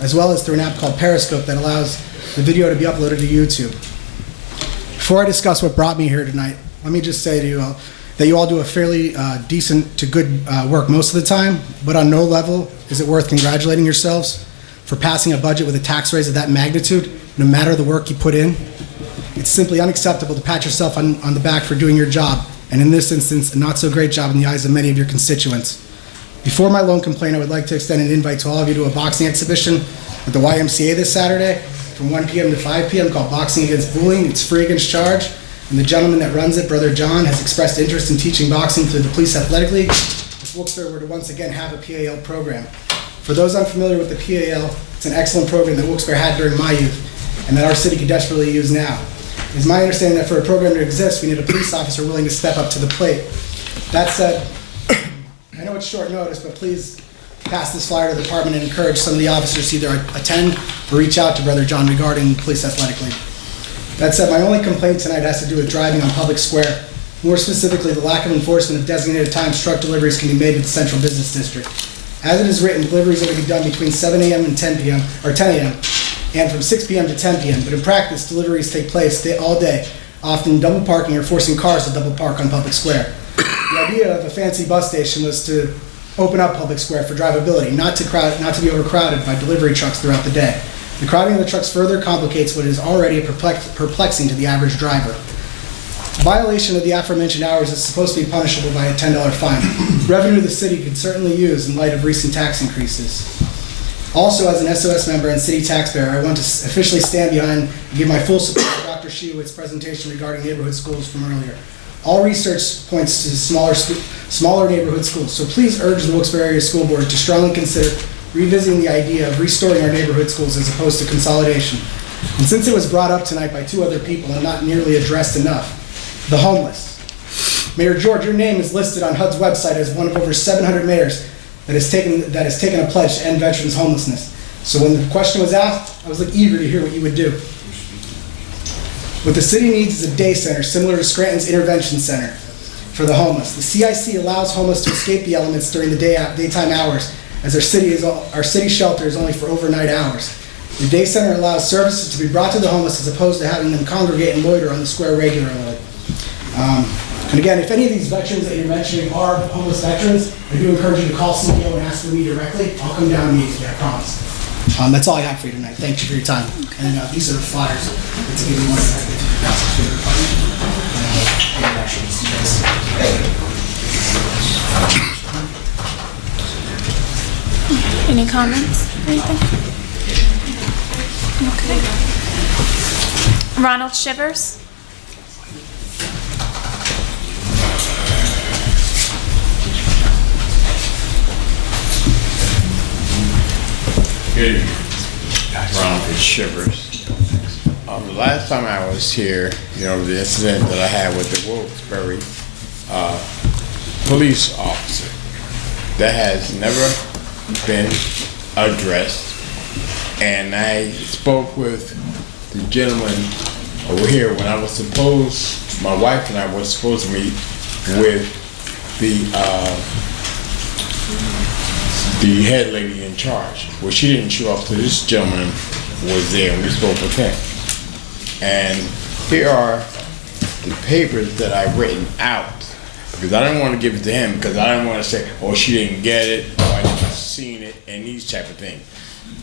as well as through an app called Periscope that allows the video to be uploaded to YouTube. Before I discuss what brought me here tonight, let me just say to you all that you all do a fairly decent to good work most of the time, but on no level is it worth congratulating yourselves for passing a budget with a tax raise of that magnitude, no matter the work you put in. It's simply unacceptable to pat yourself on the back for doing your job, and in this instance, a not so great job in the eyes of many of your constituents. Before my lone complaint, I would like to extend an invite to all of you to a boxing exhibition at the YMCA this Saturday from 1 p.m. to 5 p.m. called Boxing Against Bullying. It's free against charge, and the gentleman that runs it, Brother John, has expressed interest in teaching boxing through the Police Athletic League if Wilkes-Barre were to once again have a PAL program. For those unfamiliar with the PAL, it's an excellent program that Wilkes-Barre had during my youth and that our city could desperately use now. It's my understanding that for a program to exist, we need a police officer willing to step up to the plate. That said, I know it's short notice, but please pass this flyer to the department and encourage some of the officers to either attend or reach out to Brother John regarding the Police Athletic League. That said, my only complaint tonight has to do with driving on public square. More specifically, the lack of enforcement of designated times truck deliveries can be made to the Central Business District. As it is written, deliveries are to be done between 7 a.m. and 10 p.m., or 10 a.m., and from 6 p.m. to 10 p.m., but in practice, deliveries take place all day, often double parking or forcing cars to double park on public square. The idea of a fancy bus station was to open up public square for drivability, not to be overcrowded by delivery trucks throughout the day. The crowding of the trucks further complicates what is already perplexing to the average driver. A violation of the aforementioned hours is supposed to be punishable by a $10 fine. Revenue the city could certainly use in light of recent tax increases. Also, as an SOS member and city taxpayer, I want to officially stand behind and give my full support to Dr. Shewitt's presentation regarding neighborhood schools from earlier. All research points to smaller neighborhood schools, so please urge the Wilkes-Barre Area School Board to strongly consider revisiting the idea of restoring our neighborhood schools as opposed to consolidation. And since it was brought up tonight by 2 other people and not nearly addressed enough, the homeless. Mayor George, your name is listed on HUD's website as one of over 700 mayors that has taken a pledge to end veterans' homelessness. So when the question was asked, I was eager to hear what you would do. What the city needs is a day center similar to Scranton's Intervention Center for the homeless. The CIC allows homeless to escape the elements during the daytime hours, as our city shelter is only for overnight hours. The day center allows services to be brought to the homeless as opposed to having them congregate and loiter on the square regularly. And again, if any of these veterans that you're mentioning are homeless veterans, I do encourage you to call CEO and ask for me directly. I'll come down immediately, I promise. That's all I have for you tonight. Thank you for your time. And these are the flyers to give you one Any comments? Anything? Okay. Ronald Shivers? Good evening. Ronald Shivers. The last time I was here, the incident that I had with the Wilkes-Barre police officer, that has never been addressed. And I spoke with the gentleman over here when I was supposed, my wife and I were supposed to meet with the head lady in charge. Well, she didn't show up, so this gentleman was there and we spoke with him. And here are the papers that I've written out, because I didn't want to give it to him, because I didn't want to say, oh, she didn't get it, or I didn't seen it, and these type of things.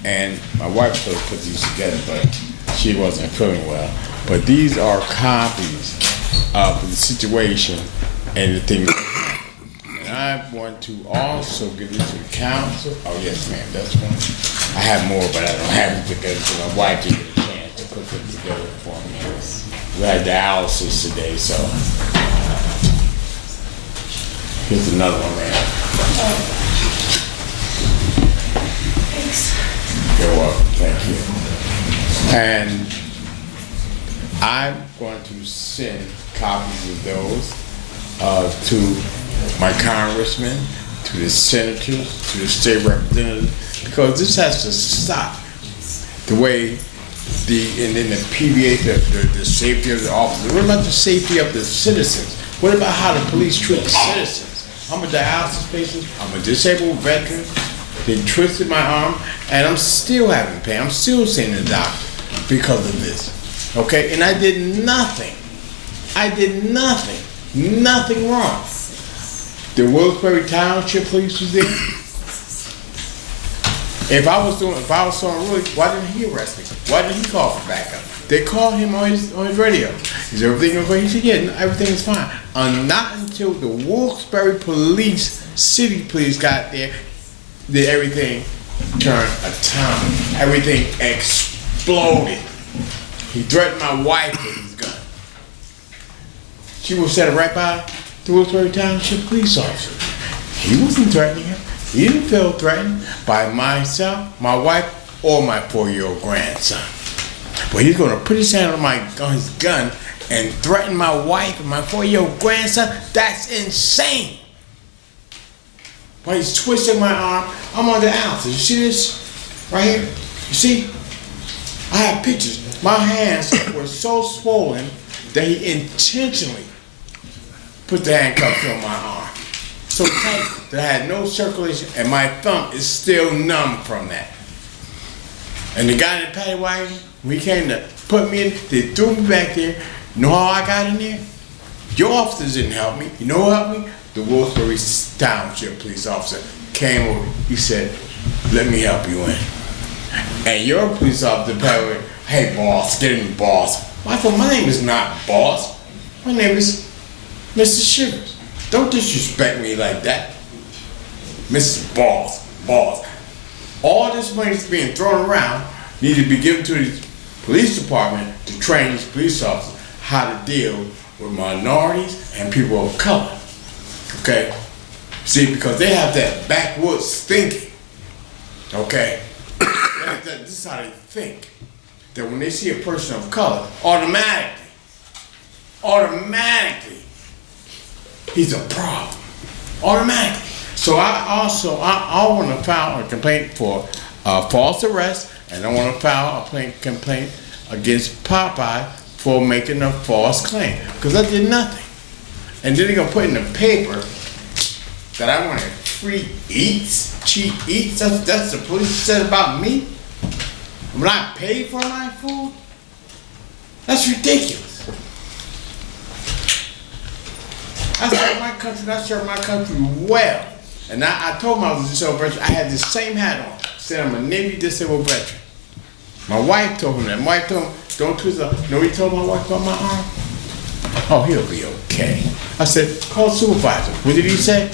And my wife sort of put these together, but she wasn't feeling well. But these are copies of the situation and the things. And I want to also give this to the council. Oh, yes, ma'am, that's one. I have more, but I don't have it because my wife didn't get a chance to put them together for me. We had dialysis today, so. Here's another one, man. You're welcome, thank you. And I'm going to send copies of those to my congressmen, to the senators, to the state representatives, because this has to stop. The way and then the PBA, the safety of the officers. What about the safety of the citizens? What about how the police treat the citizens? I'm a dialysis patient, I'm a disabled veteran. They twisted my arm, and I'm still having pain. I'm still seeing the doctor because of this. Okay, and I did nothing. I did nothing. Nothing wrong. The Wilkes-Barre Township Police was there. If I was doing really, why didn't he arrest me? Why didn't he call for backup? They called him on his radio. Is everything okay? He said, yeah, everything is fine. Not until the Wilkes-Barre police, city police got there, did everything turn atomic. Everything exploded. He threatened my wife with his gun. She was sitting right by the Wilkes-Barre Township police officer. He wasn't threatening her. He didn't feel threatened by myself, my wife, or my 4-year-old grandson. But he's gonna put his hand on his gun and threaten my wife and my 4-year-old grandson? That's insane. While he's twisting my arm, I'm on the outside. You see this? Right here? You see? I have pictures. My hands were so swollen that he intentionally put the handcuffs on my arm. So tight that I had no circulation, and my thumb is still numb from that. And the guy in the paddy wagon, when he came to put me in, they threw me back there. You know how I got in there? Your officers didn't help me. You know who helped me? The Wilkes-Barre Township police officer came over. He said, let me help you in. And your police officer said, hey, boss, get in, boss. I thought, my name is not boss. My name is Mr. Shivers. Don't disrespect me like that. Mrs. Boss. All this money is being thrown around needs to be given to the police department to train these police officers how to deal with minorities and people of color. Okay? See, because they have that backwoods thinking. Okay? This is how they think. That when they see a person of color, automatically, he's a problem. Automatically. So I want to file a complaint for false arrest, and I want to file a complaint against Popeye for making a false claim, because I did nothing. And then they're going to put in the paper that I wanted free eats, cheap eats. That's the police said about me. When I paid for my food? That's ridiculous. I served my country well. And I told him I was a disabled veteran. I had the same hat on. Said I'm a Navy disabled veteran. My wife told him that. My wife told him, don't twist up. You know what he told my wife about my arm? Oh, he'll be okay. I said, call the supervisor. What did he say?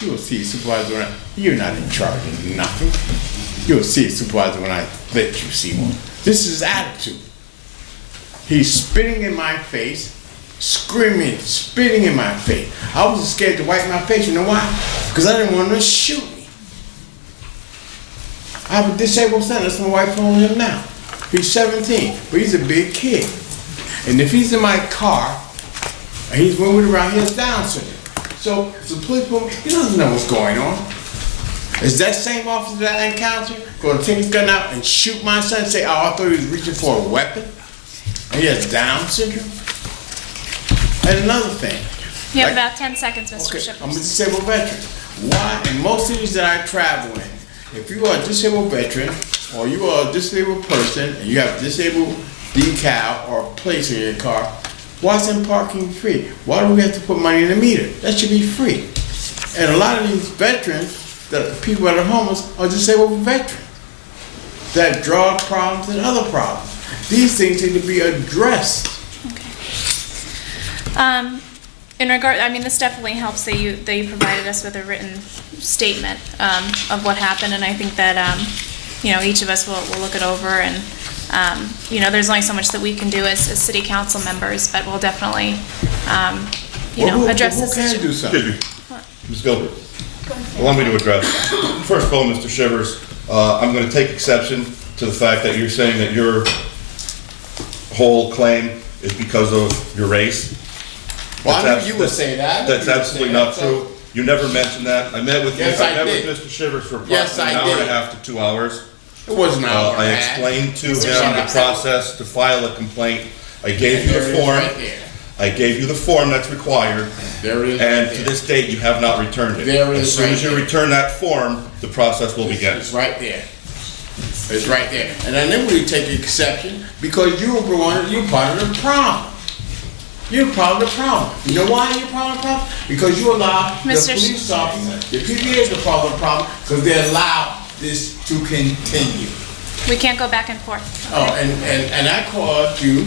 You will see a supervisor around. You're not in charge of nothing. You'll see it, Supervisor, when I let you see one. This is his attitude. He's spitting in my face, screaming, spitting in my face. I was scared to wipe my face. You know why? Because I didn't want him to shoot me. I have a disabled son. That's my wife holding him now. He's 17, but he's a big kid. And if he's in my car, and he's moving around, he has Down syndrome. So the police woman, he doesn't know what's going on. Is that same officer that I encountered going to take his gun out and shoot my son and say, oh, I thought he was reaching for a weapon? And he has Down syndrome? And another thing. You have about 10 seconds, Mr. Shippers. I'm a disabled veteran. Why, in most cities that I travel in, if you are a disabled veteran, or you are a disabled person, and you have a disabled decal or place in your car, why isn't parking free? Why do we have to put money in the meter? That should be free. And a lot of these veterans, that people that are homeless, are disabled veterans that have drug problems and other problems. These things need to be addressed. In regard, I mean, this definitely helps that you provided us with a written statement of what happened, and I think that you know, each of us will look it over, and you know, there's only so much that we can do as city council members, but we'll definitely you know, address this issue. Excuse me, Ms. Gilbert. Allow me to address. First of all, Mr. Shivers, I'm going to take exception to the fact that you're saying that your whole claim is because of your race. Well, I knew you would say that. That's absolutely not true. You never mentioned that. I met with Yes, I met did. with Mr. Shivers for Yes, approximately I an hour and a did. half to 2 hours. It wasn't an hour and I a half. explained to Mr. him the Shivers. process to file a complaint. I gave you There the it is form. right there. I gave you the form that's required. There it is And right to there. this date, you have not returned it. There it As is soon right as you there. return that form, the process will begin. It's right there. It's right there. And I knew we'd take exception because you're part of the problem. You're part of the problem. You know why you're part of the problem? Because you allow the Mr. police officer, the PBA is part of the problem because they allow this to continue. We can't go back and forth. Oh, and I called you.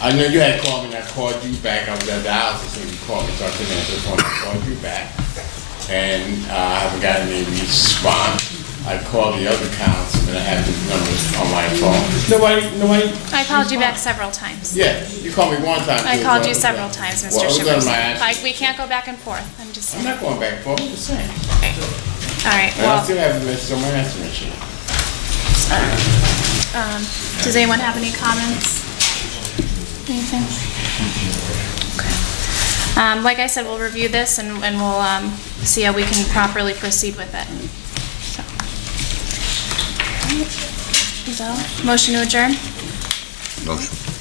I know you had called me and I called you back. I was at the house so you called me, so I couldn't answer the phone. I called you back. And I haven't gotten any response. I called the other councilman. I have his numbers on my phone. Nobody. I called you back several times. Yeah, you called me one time. I too. called What you was several that? times, What Mr. was Shivers. my answer? Like, we can't go back and forth. I'm just I'm saying. not going back and forth. I'm just saying. All right, And I well, still have a message on my answer machine. does anyone have any comments? Anything? Okay. Like I said, we'll review this and we'll see how we can properly proceed with it. So. Is that all? Motion to adjourn? Motion.